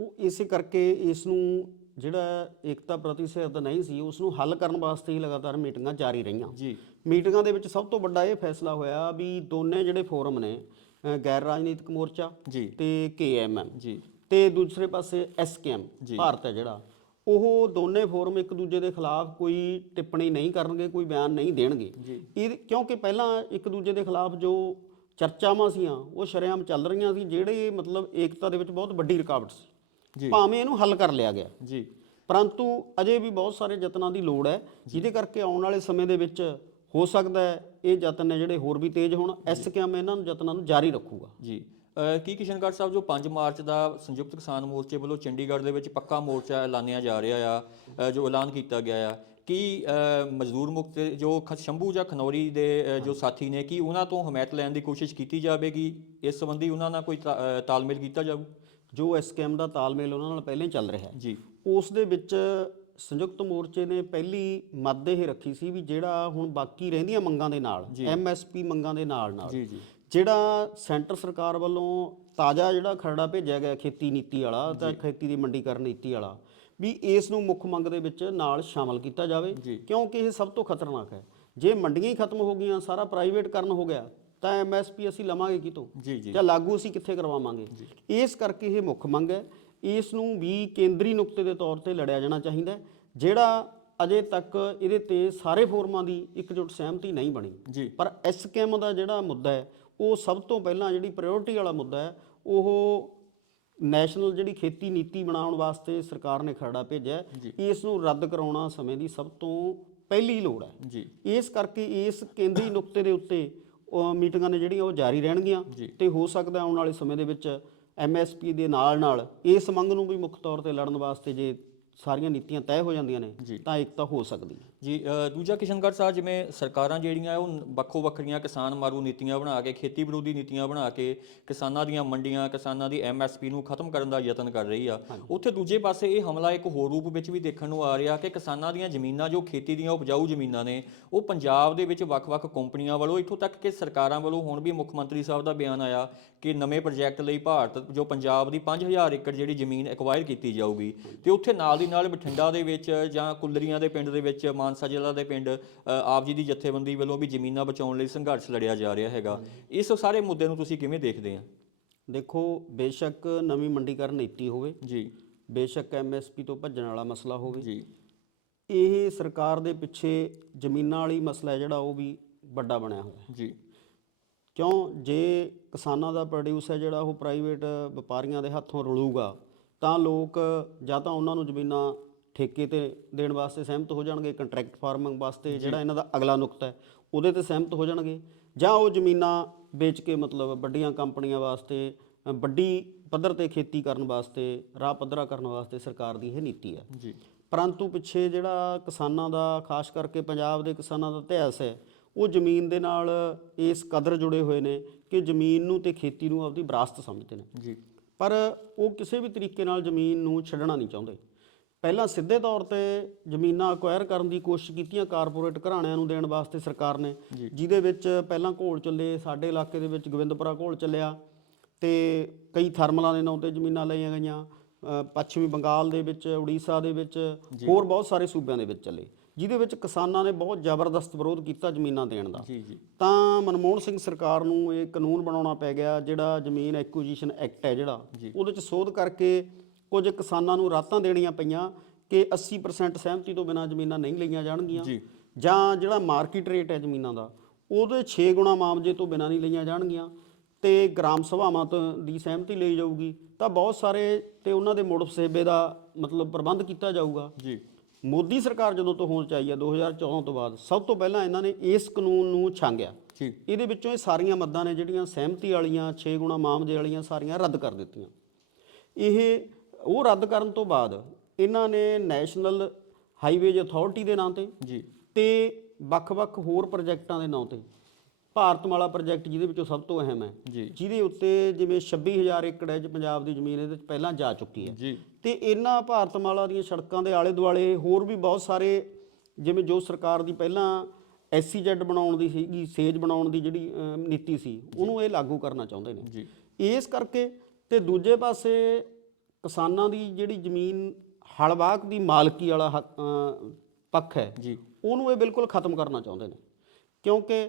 B: ਉਹ ਇਸੇ ਕਰਕੇ ਇਸ ਨੂੰ ਜਿਹੜਾ ਏਕਤਾ ਪ੍ਰਤੀ ਸਿਰਦ ਨਹੀਂ ਸੀ ਉਸ ਨੂੰ ਹੱਲ ਕਰਨ ਵਾਸਤੇ ਹੀ ਲਗਾਤਾਰ ਮੀਟਿੰਗਾਂ ਜਾਰੀ ਰਹੀਆਂ।
A: ਜੀ।
B: ਮੀਟਿੰਗਾਂ ਦੇ ਵਿੱਚ ਸਭ ਤੋਂ ਵੱਡਾ ਇਹ ਫੈਸਲਾ ਹੋਇਆ ਵੀ ਦੋਨੇ ਜਿਹੜੇ ਫੋਰਮ ਨੇ ਗੈਰ ਰਾਜਨੀਤਿਕ ਮੋਰਚਾ
A: ਜੀ।
B: ਤੇ ਕੇਐਮਐਮ
A: ਜੀ।
B: ਤੇ ਦੂਸਰੇ ਪਾਸੇ ਐਸਕੇਐਮ। ਭਾਰਤ ਹੈ ਜਿਹੜਾ। ਉਹ ਦੋਨੇ ਫੋਰਮ ਇੱਕ ਦੂਜੇ ਦੇ ਖਿਲਾਫ ਕੋਈ ਟਿੱਪਣੀ ਨਹੀਂ ਕਰਨਗੇ ਕੋਈ ਬਿਆਨ ਨਹੀਂ ਦੇਣਗੇ।
A: ਜੀ।
B: ਇਹ ਕਿਉਂਕਿ ਪਹਿਲਾਂ ਇੱਕ ਦੂਜੇ ਦੇ ਖਿਲਾਫ ਜੋ ਚਰਚਾਵਾਂ ਸੀਆਂ ਉਹ ਸ਼ਰੇਆਮ ਚੱਲ ਰਹੀਆਂ ਸੀ ਜਿਹੜੇ ਮਤਲਬ ਏਕਤਾ ਦੇ ਵਿੱਚ ਬਹੁਤ ਵੱਡੀ ਰੁਕਾਵਟ ਸੀ।
A: ਜੀ।
B: ਭਾਵੇਂ ਇਹਨੂੰ ਹੱਲ ਕਰ ਲਿਆ ਗਿਆ।
A: ਜੀ।
B: ਪਰੰਤੂ ਅਜੇ ਵੀ ਬਹੁਤ ਸਾਰੇ ਯਤਨਾਂ ਦੀ ਲੋੜ ਹੈ ਜਿਹਦੇ ਕਰਕੇ ਆਉਣ ਵਾਲੇ ਸਮੇਂ ਦੇ ਵਿੱਚ ਹੋ ਸਕਦਾ ਹੈ ਇਹ ਯਤਨ ਨੇ ਜਿਹੜੇ ਹੋਰ ਵੀ ਤੇਜ਼ ਹੋਣ ਐਸਕੇਐਮ ਇਹਨਾਂ ਨੂੰ ਯਤਨਾਂ ਨੂੰ ਜਾਰੀ ਰੱਖੂਗਾ।
A: ਜੀ। ਕੀ ਕਿਸ਼ਨਗੜ੍ਹ ਸਾਹਿਬ ਜੋ 5 ਮਾਰਚ ਦਾ ਸੰਯੁਕਤ ਕਿਸਾਨ ਮੋਰਚੇ ਵੱਲੋਂ ਚੰਡੀਗੜ੍ਹ ਦੇ ਵਿੱਚ ਪੱਕਾ ਮੋਰਚਾ ਐਲਾਨਿਆ ਜਾ ਰਿਹਾ ਆ ਜੋ ਐਲਾਨ ਕੀਤਾ ਗਿਆ ਆ ਕੀ ਮਜ਼ਦੂਰ ਮੁਕਤ ਜੋ ਖ- ਸ਼ੰਭੂ ਜਾਂ ਖਨੌਰੀ ਦੇ ਜੋ ਸਾਥੀ ਨੇ ਕੀ ਉਹਨਾਂ ਤੋਂ ਹਮਾਇਤ ਲੈਣ ਦੀ ਕੋਸ਼ਿਸ਼ ਕੀਤੀ ਜਾਵੇਗੀ? ਇਸ ਸੰਬੰਧੀ ਉਹਨਾਂ ਨਾਲ ਕੋਈ ਤਾ- ਤਾਲਮੇਲ ਕੀਤਾ ਜਾਊ?
B: ਜੋ ਐਸਕੇਐਮ ਦਾ ਤਾਲਮੇਲ ਉਹਨਾਂ ਨਾਲ ਪਹਿਲਾਂ ਹੀ ਚੱਲ ਰਿਹਾ ਹੈ।
A: ਜੀ।
B: ਉਸ ਦੇ ਵਿੱਚ ਸੰਯੁਕਤ ਮੋਰਚੇ ਨੇ ਪਹਿਲੀ ਮੱਦ ਇਹ ਰੱਖੀ ਸੀ ਵੀ ਜਿਹੜਾ ਹੁਣ ਬਾਕੀ ਰਹਿੰਦੀਆਂ ਮੰਗਾਂ ਦੇ ਨਾਲ ਐਮਐਸਪੀ ਮੰਗਾਂ ਦੇ ਨਾਲ ਨਾਲ
A: ਜੀ ਜੀ।
B: ਜਿਹੜਾ ਸੈਂਟਰ ਸਰਕਾਰ ਵੱਲੋਂ ਤਾਜ਼ਾ ਜਿਹੜਾ ਖਰੜਾ ਭੇਜਿਆ ਗਿਆ ਖੇਤੀ ਨੀਤੀ ਵਾਲਾ ਤਾਂ ਖੇਤੀ ਦੀ ਮੰਡੀਕਰਨ ਨੀਤੀ ਵਾਲਾ ਵੀ ਇਸ ਨੂੰ ਮੁੱਖ ਮੰਗ ਦੇ ਵਿੱਚ ਨਾਲ ਸ਼ਾਮਲ ਕੀਤਾ ਜਾਵੇ। ਕਿਉਂਕਿ ਇਹ ਸਭ ਤੋਂ ਖਤਰਨਾਕ ਹੈ। ਜੇ ਮੰਡੀਆਂ ਹੀ ਖਤਮ ਹੋ ਗਈਆਂ ਸਾਰਾ ਪ੍ਰਾਈਵੇਟ ਕਰਨ ਹੋ ਗਿਆ ਤਾਂ ਐਮਐਸਪੀ ਅਸੀਂ ਲਵਾਂਗੇ ਕਿਤੋਂ?
A: ਜੀ
B: ਲਾਗੂ ਅਸੀਂ ਕਿੱਥੇ ਕਰਵਾਵਾਂਗੇ? ਇਸ ਕਰਕੇ ਇਹ ਮੁੱਖ ਮੰਗ ਹੈ। ਇਸ ਨੂੰ ਵੀ ਕੇਂਦਰੀ ਨੁਕਤੇ ਦੇ ਤੌਰ ਤੇ ਲੜਿਆ ਜਾਣਾ ਚਾਹੀਦਾ ਹੈ, ਜਿਹੜਾ ਅਜੇ ਤੱਕ ਇਹਦੇ ਤੇ ਸਾਰੇ ਫੋਰਮਾਂ ਦੀ ਇਕਜੁੱਟ ਸਹਿਮਤੀ ਨਹੀਂ ਬਣੀ। ਪਰ ਐਸਕੇਐਮ ਦਾ ਜਿਹੜਾ ਮੁੱਦਾ ਹੈ ਉਹ ਸਭ ਤੋਂ ਪਹਿਲਾਂ ਜਿਹੜੀ ਪ੍ਰਾਇੋਰਟੀ ਵਾਲਾ ਮੁੱਦਾ ਹੈ ਉਹ ਨੈਸ਼ਨਲ ਜਿਹੜੀ ਖੇਤੀ ਨੀਤੀ ਬਣਾਉਣ ਵਾਸਤੇ ਸਰਕਾਰ ਨੇ ਖਰੜਾ ਭੇਜਿਆ। ਇਸ ਨੂੰ ਰੱਦ ਕਰਾਉਣਾ ਸਮੇਂ ਦੀ ਸਭ ਤੋਂ ਪਹਿਲੀ ਲੋੜ ਹੈ
A: ਜੀ
B: ਇਸ ਕਰਕੇ ਇਸ ਕੇਂਦਰੀ ਨੁਕਤੇ ਦੇ ਉੱਤੇ ਮੀਟਿੰਗਾਂ ਨੇ ਜਿਹੜੀਆਂ ਉਹ ਜਾਰੀ ਰਹਿਣਗੀਆਂ। ਤੇ ਹੋ ਸਕਦਾ ਆਉਣ ਵਾਲੇ ਸਮੇਂ ਦੇ ਵਿੱਚ ਐਮਐਸਪੀ ਦੇ ਨਾਲ ਨਾਲ ਇਸ ਮੰਗ ਨੂੰ ਵੀ ਮੁੱਖ ਤੌਰ ਤੇ ਲੜਨ ਵਾਸਤੇ ਜੇ ਸਾਰੀਆਂ ਨੀਤੀਆਂ ਤੈਅ ਹੋ ਜਾਂਦੀਆਂ ਨੇ। ਤਾਂ ਏਕਤਾ ਹੋ ਸਕਦੀ ਹੈ
A: ਜੀ ਦੂਜਾ ਕਿਸ਼ਨਗੜ੍ਹ ਸਾਹਿਬ ਜਿਵੇਂ ਸਰਕਾਰਾਂ ਜਿਹੜੀਆਂ ਉਹ ਵੱਖੋ ਵੱਖਰੀਆਂ ਕਿਸਾਨ ਮਾਰੂ ਨੀਤੀਆਂ ਬਣਾ ਕੇ ਖੇਤੀ ਵਿਰੋਧੀ ਨੀਤੀਆਂ ਬਣਾ ਕੇ ਕਿਸਾਨਾਂ ਦੀਆਂ ਮੰਡੀਆਂ ਕਿਸਾਨਾਂ ਦੀ ਐਮਐਸਪੀ ਨੂੰ ਖਤਮ ਕਰਨ ਦਾ ਯਤਨ ਕਰ ਰਹੀ ਆ। ਉੱਥੇ ਦੂਜੇ ਪਾਸੇ ਇਹ ਹਮਲਾ ਇੱਕ ਹੋਰ ਰੂਪ ਵਿੱਚ ਵੀ ਦੇਖਣ ਨੂੰ ਆ ਰਿਹਾ ਕਿ ਕਿਸਾਨਾਂ ਦੀਆਂ ਜ਼ਮੀਨਾਂ ਜੋ ਖੇਤੀ ਦੀਆਂ ਉਪਜਾਊ ਜ਼ਮੀਨਾਂ ਨੇ ਉਹ ਪੰਜਾਬ ਦੇ ਵਿੱਚ ਵੱਖ-ਵੱਖ ਕੰਪਨੀਆਂ ਵੱਲੋਂ ਇੱਥੋਂ ਤੱਕ ਕਿ ਸਰਕਾਰਾਂ ਵੱਲੋਂ ਹੁਣ ਵੀ ਮੁੱਖ ਮੰਤਰੀ ਸਾਹਿਬ ਦਾ ਬਿਆਨ ਆਇਆ ਕਿ ਨਵੇਂ ਪ੍ਰੋਜੈਕਟ ਲਈ ਭਾਰਤ ਜੋ ਪੰਜਾਬ ਦੀ 5000 ਏਕੜ ਜਿਹੜੀ ਜ਼ਮੀਨ ਐਕਵਾਇਰ ਕੀਤੀ ਜਾਊਗੀ ਤੇ ਉੱਥੇ ਨਾਲ ਦੀ ਨਾਲ ਬਠਿੰਡਾ ਦੇ ਵਿੱਚ ਜਾਂ ਕੁੱਲਰੀਆਂ ਦੇ ਪਿੰਡ ਦੇ ਵਿੱਚ ਮਾਨਸਾ ਜ਼ਿਲ੍ਹਾ ਦੇ ਪਿੰਡ ਆਪ ਜੀ ਦੀ ਜਥੇਬੰਦੀ ਵੱਲੋਂ ਵੀ ਜ਼ਮੀਨਾਂ ਬਚਾਉਣ ਲਈ ਸੰਘਰਸ਼ ਲੜਿਆ ਜਾ ਰਿਹਾ ਹੈਗਾ। ਇਸ ਸਾਰੇ ਮੁੱਦੇ ਨੂੰ ਤੁਸੀਂ ਕਿਵੇਂ ਦੇਖਦੇ ਆ?
B: ਦੇਖੋ ਬੇਸ਼ੱਕ ਨਵੀਂ ਮੰਡੀਕਰਨ ਨੀਤੀ ਹੋਵੇ
A: ਜੀ।
B: ਬੇਸ਼ੱਕ ਐਮਐਸਪੀ ਤੋਂ ਭੱਜਣ ਵਾਲਾ ਮਸਲਾ ਹੋਵੇ
A: ਜੀ।
B: ਇਹ ਸਰਕਾਰ ਦੇ ਪਿੱਛੇ ਜ਼ਮੀਨਾਂ ਵਾਲੀ ਮਸਲਾ ਜਿਹੜਾ ਉਹ ਵੀ ਵੱਡਾ ਬਣਿਆ ਹੋਇਆ।
A: ਜੀ।
B: ਕਿਉਂ? ਜੇ ਕਿਸਾਨਾਂ ਦਾ ਪ੍ਰੋਡਿਊਸ ਹੈ ਜਿਹੜਾ ਉਹ ਪ੍ਰਾਈਵੇਟ ਵਪਾਰੀਆਂ ਦੇ ਹੱਥੋਂ ਰੁਲੂਗਾ ਤਾਂ ਲੋਕ ਜਾਂ ਤਾਂ ਉਹਨਾਂ ਨੂੰ ਜ਼ਮੀਨਾਂ ਠੇਕੇ ਤੇ ਦੇਣ ਵਾਸਤੇ ਸਹਿਮਤ ਹੋ ਜਾਣਗੇ ਕੰਟਰੈਕਟ ਫਾਰਮਿੰਗ ਵਾਸਤੇ ਜਿਹੜਾ ਇਹਨਾਂ ਦਾ ਅਗਲਾ ਨੁਕਤਾ ਹੈ ਉਹਦੇ ਤੇ ਸਹਿਮਤ ਹੋ ਜਾਣਗੇ। ਜਾਂ ਉਹ ਜ਼ਮੀਨਾਂ ਵੇਚ ਕੇ ਮਤਲਬ ਵੱਡੀਆਂ ਕੰਪਨੀਆਂ ਵਾਸਤੇ ਵੱਡੀ ਪੱਧਰ ਤੇ ਖੇਤੀ ਕਰਨ ਵਾਸਤੇ ਰਾਹ ਪੱਧਰਾ ਕਰਨ ਵਾਸਤੇ ਸਰਕਾਰ ਦੀ ਇਹ ਨੀਤੀ ਹੈ।
A: ਜੀ।
B: ਪਰੰਤੂ ਪਿੱਛੇ ਜਿਹੜਾ ਕਿਸਾਨਾਂ ਦਾ ਖਾਸ ਕਰਕੇ ਪੰਜਾਬ ਦੇ ਕਿਸਾਨਾਂ ਦਾ ਇਤਿਹਾਸ ਹੈ ਉਹ ਜ਼ਮੀਨ ਦੇ ਨਾਲ ਇਸ ਕਦਰ ਜੁੜੇ ਹੋਏ ਨੇ ਕਿ ਜ਼ਮੀਨ ਨੂੰ ਤੇ ਖੇਤੀ ਨੂੰ ਆਪਦੀ ਵਿਰਾਸਤ ਸਮਝਦੇ ਨੇ।
A: ਜੀ।
B: ਪਰ ਉਹ ਕਿਸੇ ਵੀ ਤਰੀਕੇ ਨਾਲ ਜ਼ਮੀਨ ਨੂੰ ਛੱਡਣਾ ਨਹੀਂ ਚਾਹੁੰਦੇ। ਪਹਿਲਾਂ ਸਿੱਧੇ ਤੌਰ ਤੇ ਜ਼ਮੀਨਾਂ ਅਕਵਾਇਰ ਕਰਨ ਦੀ ਕੋਸ਼ਿਸ਼ ਕੀਤੀਆਂ ਕਾਰਪੋਰੇਟ ਘਰਾਣਿਆਂ ਨੂੰ ਦੇਣ ਵਾਸਤੇ ਸਰਕਾਰ ਨੇ। ਜਿਹਦੇ ਵਿੱਚ ਪਹਿਲਾਂ ਘੋਲ ਚੱਲੇ ਸਾਡੇ ਇਲਾਕੇ ਦੇ ਵਿੱਚ ਗੋਬਿੰਦਪੁਰਾ ਘੋਲ ਚੱਲਿਆ ਤੇ ਕਈ ਥਰਮਲਾਂ ਦੇ ਨਾਂ ਤੇ ਜ਼ਮੀਨਾਂ ਲਈਆਂ ਗਈਆਂ। ਪੱਛਮੀ ਬੰਗਾਲ ਦੇ ਵਿੱਚ ਉੜੀਸਾ ਦੇ ਵਿੱਚ ਹੋਰ ਬਹੁਤ ਸਾਰੇ ਸੂਬਿਆਂ ਦੇ ਵਿੱਚ ਚੱਲੇ। ਜਿਹਦੇ ਵਿੱਚ ਕਿਸਾਨਾਂ ਨੇ ਬਹੁਤ ਜ਼ਬਰਦਸਤ ਵਿਰੋਧ ਕੀਤਾ ਜ਼ਮੀਨਾਂ ਦੇਣ ਦਾ।
A: ਜੀ ਜੀ।
B: ਤਾਂ ਮਨਮੋਹਨ ਸਿੰਘ ਸਰਕਾਰ ਨੂੰ ਇਹ ਕਾਨੂੰਨ ਬਣਾਉਣਾ ਪੈ ਗਿਆ ਜਿਹੜਾ ਜ਼ਮੀਨ ਐਕੁਜੀਸ਼ਨ ਐਕਟ ਹੈ ਜਿਹੜਾ ਉਹਦੇ ਚ ਸੋਧ ਕਰਕੇ ਕੁਝ ਕਿਸਾਨਾਂ ਨੂੰ ਰਾਤਾਂ ਦੇਣੀਆਂ ਪਈਆਂ ਕਿ 80% ਸਹਿਮਤੀ ਤੋਂ ਬਿਨਾਂ ਜ਼ਮੀਨਾਂ ਨਹੀਂ ਲਈਆਂ ਜਾਣਗੀਆਂ
A: ਜੀ।
B: ਜਿਹੜਾ ਮਾਰਕੀਟ ਰੇਟ ਹੈ ਜ਼ਮੀਨਾਂ ਦਾ ਉਹਦੇ 6 ਗੁਣਾ ਮਾਮਜੇ ਤੋਂ ਬਿਨਾਂ ਨਹੀਂ ਲਈਆਂ ਜਾਣਗੀਆਂ ਤੇ ਗ੍ਰਾਮ ਸਭਾਵਾਂ ਤੋਂ ਦੀ ਸਹਿਮਤੀ ਲਈ ਜਾਊਗੀ। ਤਾਂ ਬਹੁਤ ਸਾਰੇ ਤੇ ਉਹਨਾਂ ਦੇ ਮੁੜ ਵਸੇਬੇ ਦਾ ਮਤਲਬ ਪ੍ਰਬੰਧ ਕੀਤਾ ਜਾਊਗਾ।
A: ਜੀ।
B: ਮੋਦੀ ਸਰਕਾਰ ਜਦੋਂ ਤੋਂ ਹੋਂਦ ਚ ਆਈ ਹੈ 2014 ਤੋਂ ਬਾਅਦ ਸਭ ਤੋਂ ਪਹਿਲਾਂ ਇਹਨਾਂ ਨੇ ਇਸ ਕਾਨੂੰਨ ਨੂੰ ਛਾਂਗਿਆ।
A: ਜੀ।
B: ਇਹਦੇ ਵਿੱਚੋਂ ਇਹ ਸਾਰੀਆਂ ਮੱਦਾਂ ਨੇ ਜਿਹੜੀਆਂ ਸਹਿਮਤੀ ਵਾਲੀਆਂ 6 ਗੁਣਾ ਮਾਮਜੇ ਵਾਲੀਆਂ ਸਾਰੀਆਂ ਰੱਦ ਕਰ ਦਿੱਤੀਆਂ। ਇਹ ਉਹ ਰੱਦ ਕਰਨ ਤੋਂ ਬਾਅਦ ਇਹਨਾਂ ਨੇ ਨੈਸ਼ਨਲ ਹਾਈਵੇਜ ਅਥਾਰਟੀ ਦੇ ਨਾਂ ਤੇ
A: ਜੀ।
B: ਤੇ ਵੱਖ-ਵੱਖ ਹੋਰ ਪ੍ਰੋਜੈਕਟਾਂ ਦੇ ਨਾਂ ਤੇ ਭਾਰਤਮਾਲਾ ਪ੍ਰੋਜੈਕਟ ਜਿਹਦੇ ਵਿੱਚੋਂ ਸਭ ਤੋਂ ਅਹਿਮ ਹੈ।
A: ਜੀ।
B: ਜਿਹਦੇ ਉੱਤੇ ਜਿਵੇਂ 26000 ਏਕੜ ਹੈ ਚ ਪੰਜਾਬ ਦੀ ਜ਼ਮੀਨ ਇਹਦੇ ਵਿੱਚ ਪਹਿਲਾਂ ਜਾ ਚੁੱਕੀ ਹੈ।
A: ਜੀ।
B: ਤੇ ਇਹਨਾਂ ਭਾਰਤਮਾਲਾ ਦੀਆਂ ਸੜਕਾਂ ਦੇ ਆਲੇ ਦੁਆਲੇ ਹੋਰ ਵੀ ਬਹੁਤ ਸਾਰੇ ਜਿਵੇਂ ਜੋ ਸਰਕਾਰ ਦੀ ਪਹਿਲਾਂ ਐਸਸੀਜੈਡ ਬਣਾਉਣ ਦੀ ਸੀਗੀ ਸੇਜ ਬਣਾਉਣ ਦੀ ਜਿਹੜੀ ਨੀਤੀ ਸੀ ਉਹਨੂੰ ਇਹ ਲਾਗੂ ਕਰਨਾ ਚਾਹੁੰਦੇ ਨੇ।
A: ਜੀ।
B: ਇਸ ਕਰਕੇ ਤੇ ਦੂਜੇ ਪਾਸੇ ਕਿਸਾਨਾਂ ਦੀ ਜਿਹੜੀ ਜ਼ਮੀਨ ਹਲਵਾਕ ਦੀ ਮਾਲਕੀ ਵਾਲਾ ਪੱਖ ਹੈ
A: ਜੀ।
B: ਉਹਨੂੰ ਇਹ ਬਿਲਕੁਲ ਖਤਮ ਕਰਨਾ ਚਾਹੁੰਦੇ ਨੇ। ਕਿਉਂਕਿ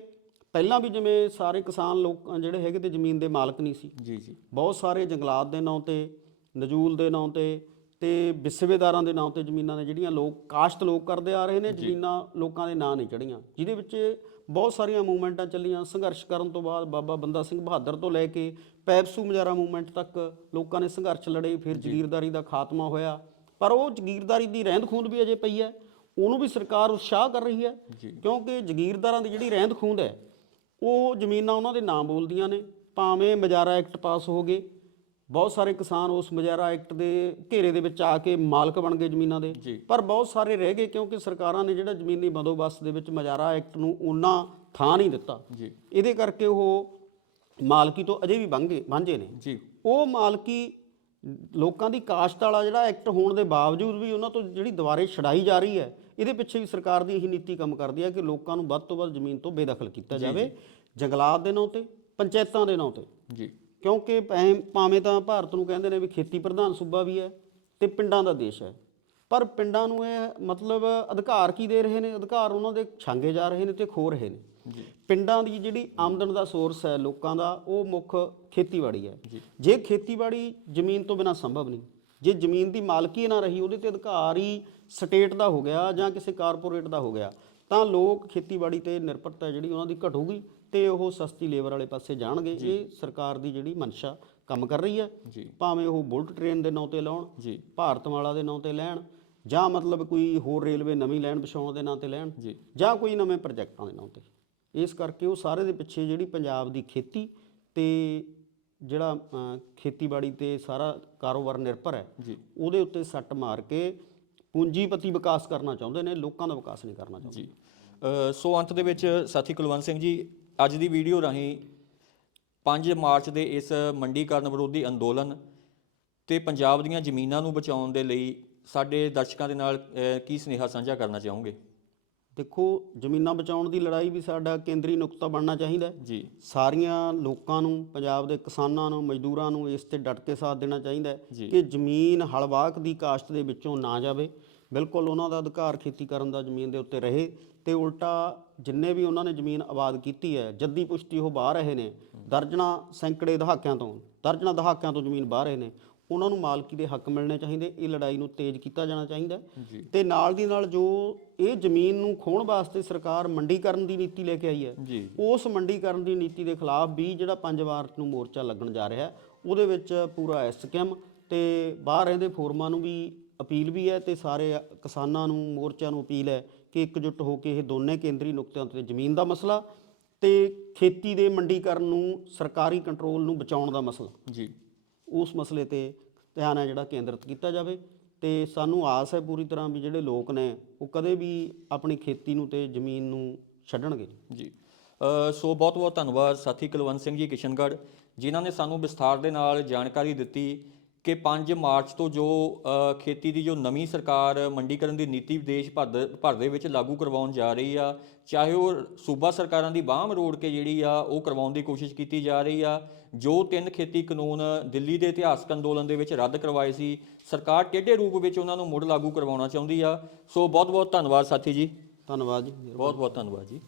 B: ਪਹਿਲਾਂ ਵੀ ਜਿਵੇਂ ਸਾਰੇ ਕਿਸਾਨ ਲੋਕ ਜਿਹੜੇ ਹੈਗੇ ਤੇ ਜ਼ਮੀਨ ਦੇ ਮਾਲਕ ਨਹੀਂ ਸੀ।
A: ਜੀ ਜੀ।
B: ਬਹੁਤ ਸਾਰੇ ਜੰਗਲਾਤ ਦੇ ਨਾਂ ਤੇ ਨਜੂਲ ਦੇ ਨਾਂ ਤੇ ਤੇ ਵਿਸਵੇਦਾਰਾਂ ਦੇ ਨਾਂ ਤੇ ਜ਼ਮੀਨਾਂ ਨੇ ਜਿਹੜੀਆਂ ਲੋਕ ਕਾਸ਼ਤ ਲੋਕ ਕਰਦੇ ਆ ਰਹੇ ਨੇ ਜ਼ਮੀਨਾਂ ਲੋਕਾਂ ਦੇ ਨਾਂ ਨਹੀਂ ਚੜੀਆਂ ਜਿਹਦੇ ਵਿੱਚ ਬਹੁਤ ਸਾਰੀਆਂ ਮੂਵਮੈਂਟਾਂ ਚੱਲੀਆਂ ਸੰਘਰਸ਼ ਕਰਨ ਤੋਂ ਬਾਅਦ ਬਾਬਾ ਬੰਦਾ ਸਿੰਘ ਬਹਾਦਰ ਤੋਂ ਲੈ ਕੇ ਪੈਪਸੂ ਮੁਜ਼ਾਰਾ ਮੂਵਮੈਂਟ ਤੱਕ ਲੋਕਾਂ ਨੇ ਸੰਘਰਸ਼ ਲੜੇ ਫਿਰ ਜ਼ਗੀਰਦਾਰੀ ਦਾ ਖਾਤਮਾ ਹੋਇਆ। ਪਰ ਉਹ ਜ਼ਗੀਰਦਾਰੀ ਦੀ ਰਹਿੰਦ ਖੂੰਦ ਵੀ ਅਜੇ ਪਈ ਹੈ। ਉਹਨੂੰ ਵੀ ਸਰਕਾਰ ਉਤਸ਼ਾਹ ਕਰ ਰਹੀ ਹੈ ਕਿਉਂਕਿ ਜ਼ਗੀਰਦਾਰਾਂ ਦੀ ਜਿਹੜੀ ਰਹਿੰਦ ਖੂੰਦ ਹੈ ਉਹ ਜ਼ਮੀਨਾਂ ਉਹਨਾਂ ਦੇ ਨਾਂ ਬੋਲਦੀਆਂ ਨੇ ਭਾਵੇਂ ਮਜਾਰਾ ਐਕਟ ਪਾਸ ਹੋ ਗਏ ਬਹੁਤ ਸਾਰੇ ਕਿਸਾਨ ਉਸ ਮਜਾਰਾ ਐਕਟ ਦੇ ਘੇਰੇ ਦੇ ਵਿੱਚ ਆ ਕੇ ਮਾਲਕ ਬਣ ਗਏ ਜ਼ਮੀਨਾਂ ਦੇ। ਪਰ ਬਹੁਤ ਸਾਰੇ ਰਹਿ ਗਏ ਕਿਉਂਕਿ ਸਰਕਾਰਾਂ ਨੇ ਜਿਹੜਾ ਜ਼ਮੀਨੀ ਬੰਦੋਬਸਤ ਦੇ ਵਿੱਚ ਮਜਾਰਾ ਐਕਟ ਨੂੰ ਉਹਨਾਂ ਥਾਂ ਨਹੀਂ ਦਿੱਤਾ।
A: ਜੀ।
B: ਇਹਦੇ ਕਰਕੇ ਉਹ ਮਾਲਕੀ ਤੋਂ ਅਜੇ ਵੀ ਵਾਂਝੇ ਵਾਂਝੇ ਨੇ।
A: ਜੀ।
B: ਉਹ ਮਾਲਕੀ ਲੋਕਾਂ ਦੀ ਕਾਸ਼ਤ ਵਾਲਾ ਜਿਹੜਾ ਐਕਟ ਹੋਣ ਦੇ ਬਾਵਜੂਦ ਵੀ ਉਹਨਾਂ ਤੋਂ ਜਿਹੜੀ ਦੁਬਾਰੇ ਛਡਾਈ ਜਾ ਰਹੀ ਹੈ ਇਹਦੇ ਪਿੱਛੇ ਵੀ ਸਰਕਾਰ ਦੀ ਇਹੀ ਨੀਤੀ ਕੰਮ ਕਰਦੀ ਹੈ ਕਿ ਲੋਕਾਂ ਨੂੰ ਵੱਧ ਤੋਂ ਵੱਧ ਜ਼ਮੀਨ ਤੋਂ ਬੇਦਖਲ ਕੀਤਾ ਜਾਵੇ ਜੰਗਲਾਤ ਦੇ ਨਾਂ ਤੇ ਪੰਚਾਇਤਾਂ ਦੇ ਨਾਂ ਤੇ।
A: ਜੀ।
B: ਕਿਉਂਕਿ ਭਾਵੇਂ ਤਾਂ ਭਾਰਤ ਨੂੰ ਕਹਿੰਦੇ ਨੇ ਵੀ ਖੇਤੀ ਪ੍ਰਧਾਨ ਸੂਬਾ ਵੀ ਹੈ ਤੇ ਪਿੰਡਾਂ ਦਾ ਦੇਸ਼ ਹੈ। ਪਰ ਪਿੰਡਾਂ ਨੂੰ ਇਹ ਮਤਲਬ ਅਧਿਕਾਰ ਕੀ ਦੇ ਰਹੇ ਨੇ? ਅਧਿਕਾਰ ਉਹਨਾਂ ਦੇ ਛਾਂਗੇ ਜਾ ਰਹੇ ਨੇ ਤੇ ਖੋ ਰਹੇ ਨੇ। ਪਿੰਡਾਂ ਦੀ ਜਿਹੜੀ ਆਮਦਨ ਦਾ ਸੋਰਸ ਹੈ ਲੋਕਾਂ ਦਾ ਉਹ ਮੁੱਖ ਖੇਤੀਬਾੜੀ ਹੈ। ਜੇ ਖੇਤੀਬਾੜੀ ਜ਼ਮੀਨ ਤੋਂ ਬਿਨਾ ਸੰਭਵ ਨਹੀਂ ਜੇ ਜ਼ਮੀਨ ਦੀ ਮਾਲਕੀ ਨਾ ਰਹੀ ਉਹਦੇ ਤੇ ਅਧਿਕਾਰ ਹੀ ਸਟੇਟ ਦਾ ਹੋ ਗਿਆ ਜਾਂ ਕਿਸੇ ਕਾਰਪੋਰੇਟ ਦਾ ਹੋ ਗਿਆ ਤਾਂ ਲੋਕ ਖੇਤੀਬਾੜੀ ਤੇ ਨਿਰਭਰਤਾ ਜਿਹੜੀ ਉਹਨਾਂ ਦੀ ਘਟੂਗੀ ਤੇ ਉਹ ਸਸਤੀ ਲੇਬਰ ਵਾਲੇ ਪਾਸੇ ਜਾਣਗੇ। ਇਹ ਸਰਕਾਰ ਦੀ ਜਿਹੜੀ ਮਨਸ਼ਾ ਕੰਮ ਕਰ ਰਹੀ ਹੈ। ਭਾਵੇਂ ਉਹ ਬੁਲਟ ਟ੍ਰੇਨ ਦੇ ਨਾਂ ਤੇ ਲਾਉਣ
A: ਜੀ।
B: ਭਾਰਤਮਾਲਾ ਦੇ ਨਾਂ ਤੇ ਲੈਣ ਜਾਂ ਮਤਲਬ ਕੋਈ ਹੋਰ ਰੇਲਵੇ ਨਵੀਂ ਲਾਈਨ ਵਿਛਾਉਣ ਦੇ ਨਾਂ ਤੇ ਲੈਣ
A: ਜੀ।
B: ਜਾਂ ਕੋਈ ਨਵੇਂ ਪ੍ਰੋਜੈਕਟਾਂ ਦੇ ਨਾਂ ਤੇ। ਇਸ ਕਰਕੇ ਉਹ ਸਾਰੇ ਦੇ ਪਿੱਛੇ ਜਿਹੜੀ ਪੰਜਾਬ ਦੀ ਖੇਤੀ ਤੇ ਜਿਹੜਾ ਖੇਤੀਬਾੜੀ ਤੇ ਸਾਰਾ ਕਾਰੋਬਾਰ ਨਿਰਭਰ ਹੈ
A: ਜੀ।
B: ਉਹਦੇ ਉੱਤੇ ਸੱਟ ਮਾਰ ਕੇ ਪੂੰਜੀਪਤੀ ਵਿਕਾਸ ਕਰਨਾ ਚਾਹੁੰਦੇ ਨੇ ਲੋਕਾਂ ਦਾ ਵਿਕਾਸ ਨਹੀਂ ਕਰਨਾ ਚਾਹੁੰਦੇ।
A: ਜੀ। ਸੋ ਅੰਤ ਦੇ ਵਿੱਚ ਸਾਥੀ ਕੁਲਵੰਤ ਸਿੰਘ ਜੀ ਅੱਜ ਦੀ ਵੀਡੀਓ ਰਾਹੀਂ 5 ਮਾਰਚ ਦੇ ਇਸ ਮੰਡੀਕਰਨ ਵਿਰੋਧੀ ਅੰਦੋਲਨ ਤੇ ਪੰਜਾਬ ਦੀਆਂ ਜ਼ਮੀਨਾਂ ਨੂੰ ਬਚਾਉਣ ਦੇ ਲਈ ਸਾਡੇ ਦਰਸ਼ਕਾਂ ਦੇ ਨਾਲ ਕੀ ਸੁਨੇਹਾ ਸਾਂਝਾ ਕਰਨਾ ਚਾਹੋਗੇ?
B: ਦੇਖੋ ਜ਼ਮੀਨਾਂ ਬਚਾਉਣ ਦੀ ਲੜਾਈ ਵੀ ਸਾਡਾ ਕੇਂਦਰੀ ਨੁਕਤਾ ਬਣਨਾ ਚਾਹੀਦਾ
A: ਜੀ।
B: ਸਾਰੀਆਂ ਲੋਕਾਂ ਨੂੰ ਪੰਜਾਬ ਦੇ ਕਿਸਾਨਾਂ ਨੂੰ ਮਜ਼ਦੂਰਾਂ ਨੂੰ ਇਸ ਤੇ ਡਟ ਕੇ ਸਾਥ ਦੇਣਾ ਚਾਹੀਦਾ। ਕਿ ਜ਼ਮੀਨ ਹਲਵਾਕ ਦੀ ਕਾਸ਼ਤ ਦੇ ਵਿੱਚੋਂ ਨਾ ਜਾਵੇ। ਬਿਲਕੁਲ ਉਹਨਾਂ ਦਾ ਅਧਿਕਾਰ ਖੇਤੀ ਕਰਨ ਦਾ ਜ਼ਮੀਨ ਦੇ ਉੱਤੇ ਰਹੇ ਤੇ ਉਲਟਾ ਜਿੰਨੇ ਵੀ ਉਹਨਾਂ ਨੇ ਜ਼ਮੀਨ ਆਬਾਦ ਕੀਤੀ ਹੈ ਜੱਦੀ ਪੁਸ਼ਤੀ ਉਹ ਬਾਹਰ ਰਹੇ ਨੇ। ਦਰਜਣਾ ਸੈਂਕੜੇ ਦਹਾਕਿਆਂ ਤੋਂ ਦਰਜਣਾ ਦਹਾਕਿਆਂ ਤੋਂ ਜ਼ਮੀਨ ਬਾਹਰ ਰਹੇ ਨੇ। ਉਹਨਾਂ ਨੂੰ ਮਾਲਕੀ ਦੇ ਹੱਕ ਮਿਲਣੇ ਚਾਹੀਦੇ ਇਹ ਲੜਾਈ ਨੂੰ ਤੇਜ਼ ਕੀਤਾ ਜਾਣਾ ਚਾਹੀਦਾ ਤੇ ਨਾਲ ਦੀ ਨਾਲ ਜੋ ਇਹ ਜ਼ਮੀਨ ਨੂੰ ਖੋਣ ਵਾਸਤੇ ਸਰਕਾਰ ਮੰਡੀਕਰਨ ਦੀ ਨੀਤੀ ਲੈ ਕੇ ਆਈ ਹੈ ਉਸ ਮੰਡੀਕਰਨ ਦੀ ਨੀਤੀ ਦੇ ਖਿਲਾਫ ਵੀ ਜਿਹੜਾ 5 ਮਾਰਚ ਨੂੰ ਮੋਰਚਾ ਲੱਗਣ ਜਾ ਰਿਹਾ ਉਹਦੇ ਵਿੱਚ ਪੂਰਾ ਐਸਕੇਐਮ ਤੇ ਬਾਹਰ ਰਹਿੰਦੇ ਫੋਰਮਾਂ ਨੂੰ ਵੀ ਅਪੀਲ ਵੀ ਹੈ ਤੇ ਸਾਰੇ ਕਿਸਾਨਾਂ ਨੂੰ ਮੋਰਚਿਆਂ ਨੂੰ ਅਪੀਲ ਹੈ ਕਿ ਇਕਜੁੱਟ ਹੋ ਕੇ ਇਹ ਦੋਨੇ ਕੇਂਦਰੀ ਨੁਕਤਿਆਂ ਤੇ ਜ਼ਮੀਨ ਦਾ ਮਸਲਾ ਤੇ ਖੇਤੀ ਦੇ ਮੰਡੀਕਰਨ ਨੂੰ ਸਰਕਾਰੀ ਕੰਟਰੋਲ ਨੂੰ ਬਚਾਉਣ ਦਾ ਮਸਲਾ।
A: ਜੀ।
B: ਉਸ ਮਸਲੇ ਤੇ ਧਿਆਨ ਹੈ ਜਿਹੜਾ ਕੇਂਦਰਿਤ ਕੀਤਾ ਜਾਵੇ ਤੇ ਸਾਨੂੰ ਆਸ ਹੈ ਪੂਰੀ ਤਰ੍ਹਾਂ ਵੀ ਜਿਹੜੇ ਲੋਕ ਨੇ ਉਹ ਕਦੇ ਵੀ ਆਪਣੀ ਖੇਤੀ ਨੂੰ ਤੇ ਜ਼ਮੀਨ ਨੂੰ ਛੱਡਣਗੇ।
A: ਜੀ। ਸੋ ਬਹੁਤ ਬਹੁਤ ਧੰਨਵਾਦ ਸਾਥੀ ਕੁਲਵੰਤ ਸਿੰਘ ਜੀ ਕਿਸ਼ਨਗੜ੍ਹ, ਜਿਨ੍ਹਾਂ ਨੇ ਸਾਨੂੰ ਵਿਸਥਾਰ ਦੇ ਨਾਲ ਜਾਣਕਾਰੀ ਦਿੱਤੀ। ਕਿ 5 ਮਾਰਚ ਤੋਂ ਜੋ ਖੇਤੀ ਦੀ ਜੋ ਨਵੀਂ ਸਰਕਾਰ ਮੰਡੀਕਰਨ ਦੀ ਨੀਤੀ ਦੇਸ਼ ਭਰ ਦੇ- ਭਰ ਦੇ ਵਿੱਚ ਲਾਗੂ ਕਰਵਾਉਣ ਜਾ ਰਹੀ ਆ ਚਾਹੇ ਉਹ ਸੂਬਾ ਸਰਕਾਰਾਂ ਦੀ ਬਾਹ ਮਰੋੜ ਕੇ ਜਿਹੜੀ ਆ ਉਹ ਕਰਵਾਉਣ ਦੀ ਕੋਸ਼ਿਸ਼ ਕੀਤੀ ਜਾ ਰਹੀ ਆ ਜੋ ਤਿੰਨ ਖੇਤੀ ਕਾਨੂੰਨ ਦਿੱਲੀ ਦੇ ਇਤਿਹਾਸਕ ਅੰਦੋਲਨ ਦੇ ਵਿੱਚ ਰੱਦ ਕਰਵਾਏ ਸੀ ਸਰਕਾਰ ਟੇਢੇ ਰੂਪ ਵਿੱਚ ਉਹਨਾਂ ਨੂੰ ਮੁੜ ਲਾਗੂ ਕਰਵਾਉਣਾ ਚਾਹੁੰਦੀ ਆ। ਸੋ ਬਹੁਤ ਬਹੁਤ ਧੰਨਵਾਦ ਸਾਥੀ ਜੀ।
B: ਧੰਨਵਾਦ ਜੀ
A: ਬਹੁਤ ਬਹੁਤ ਧੰਨਵਾਦ ਜੀ।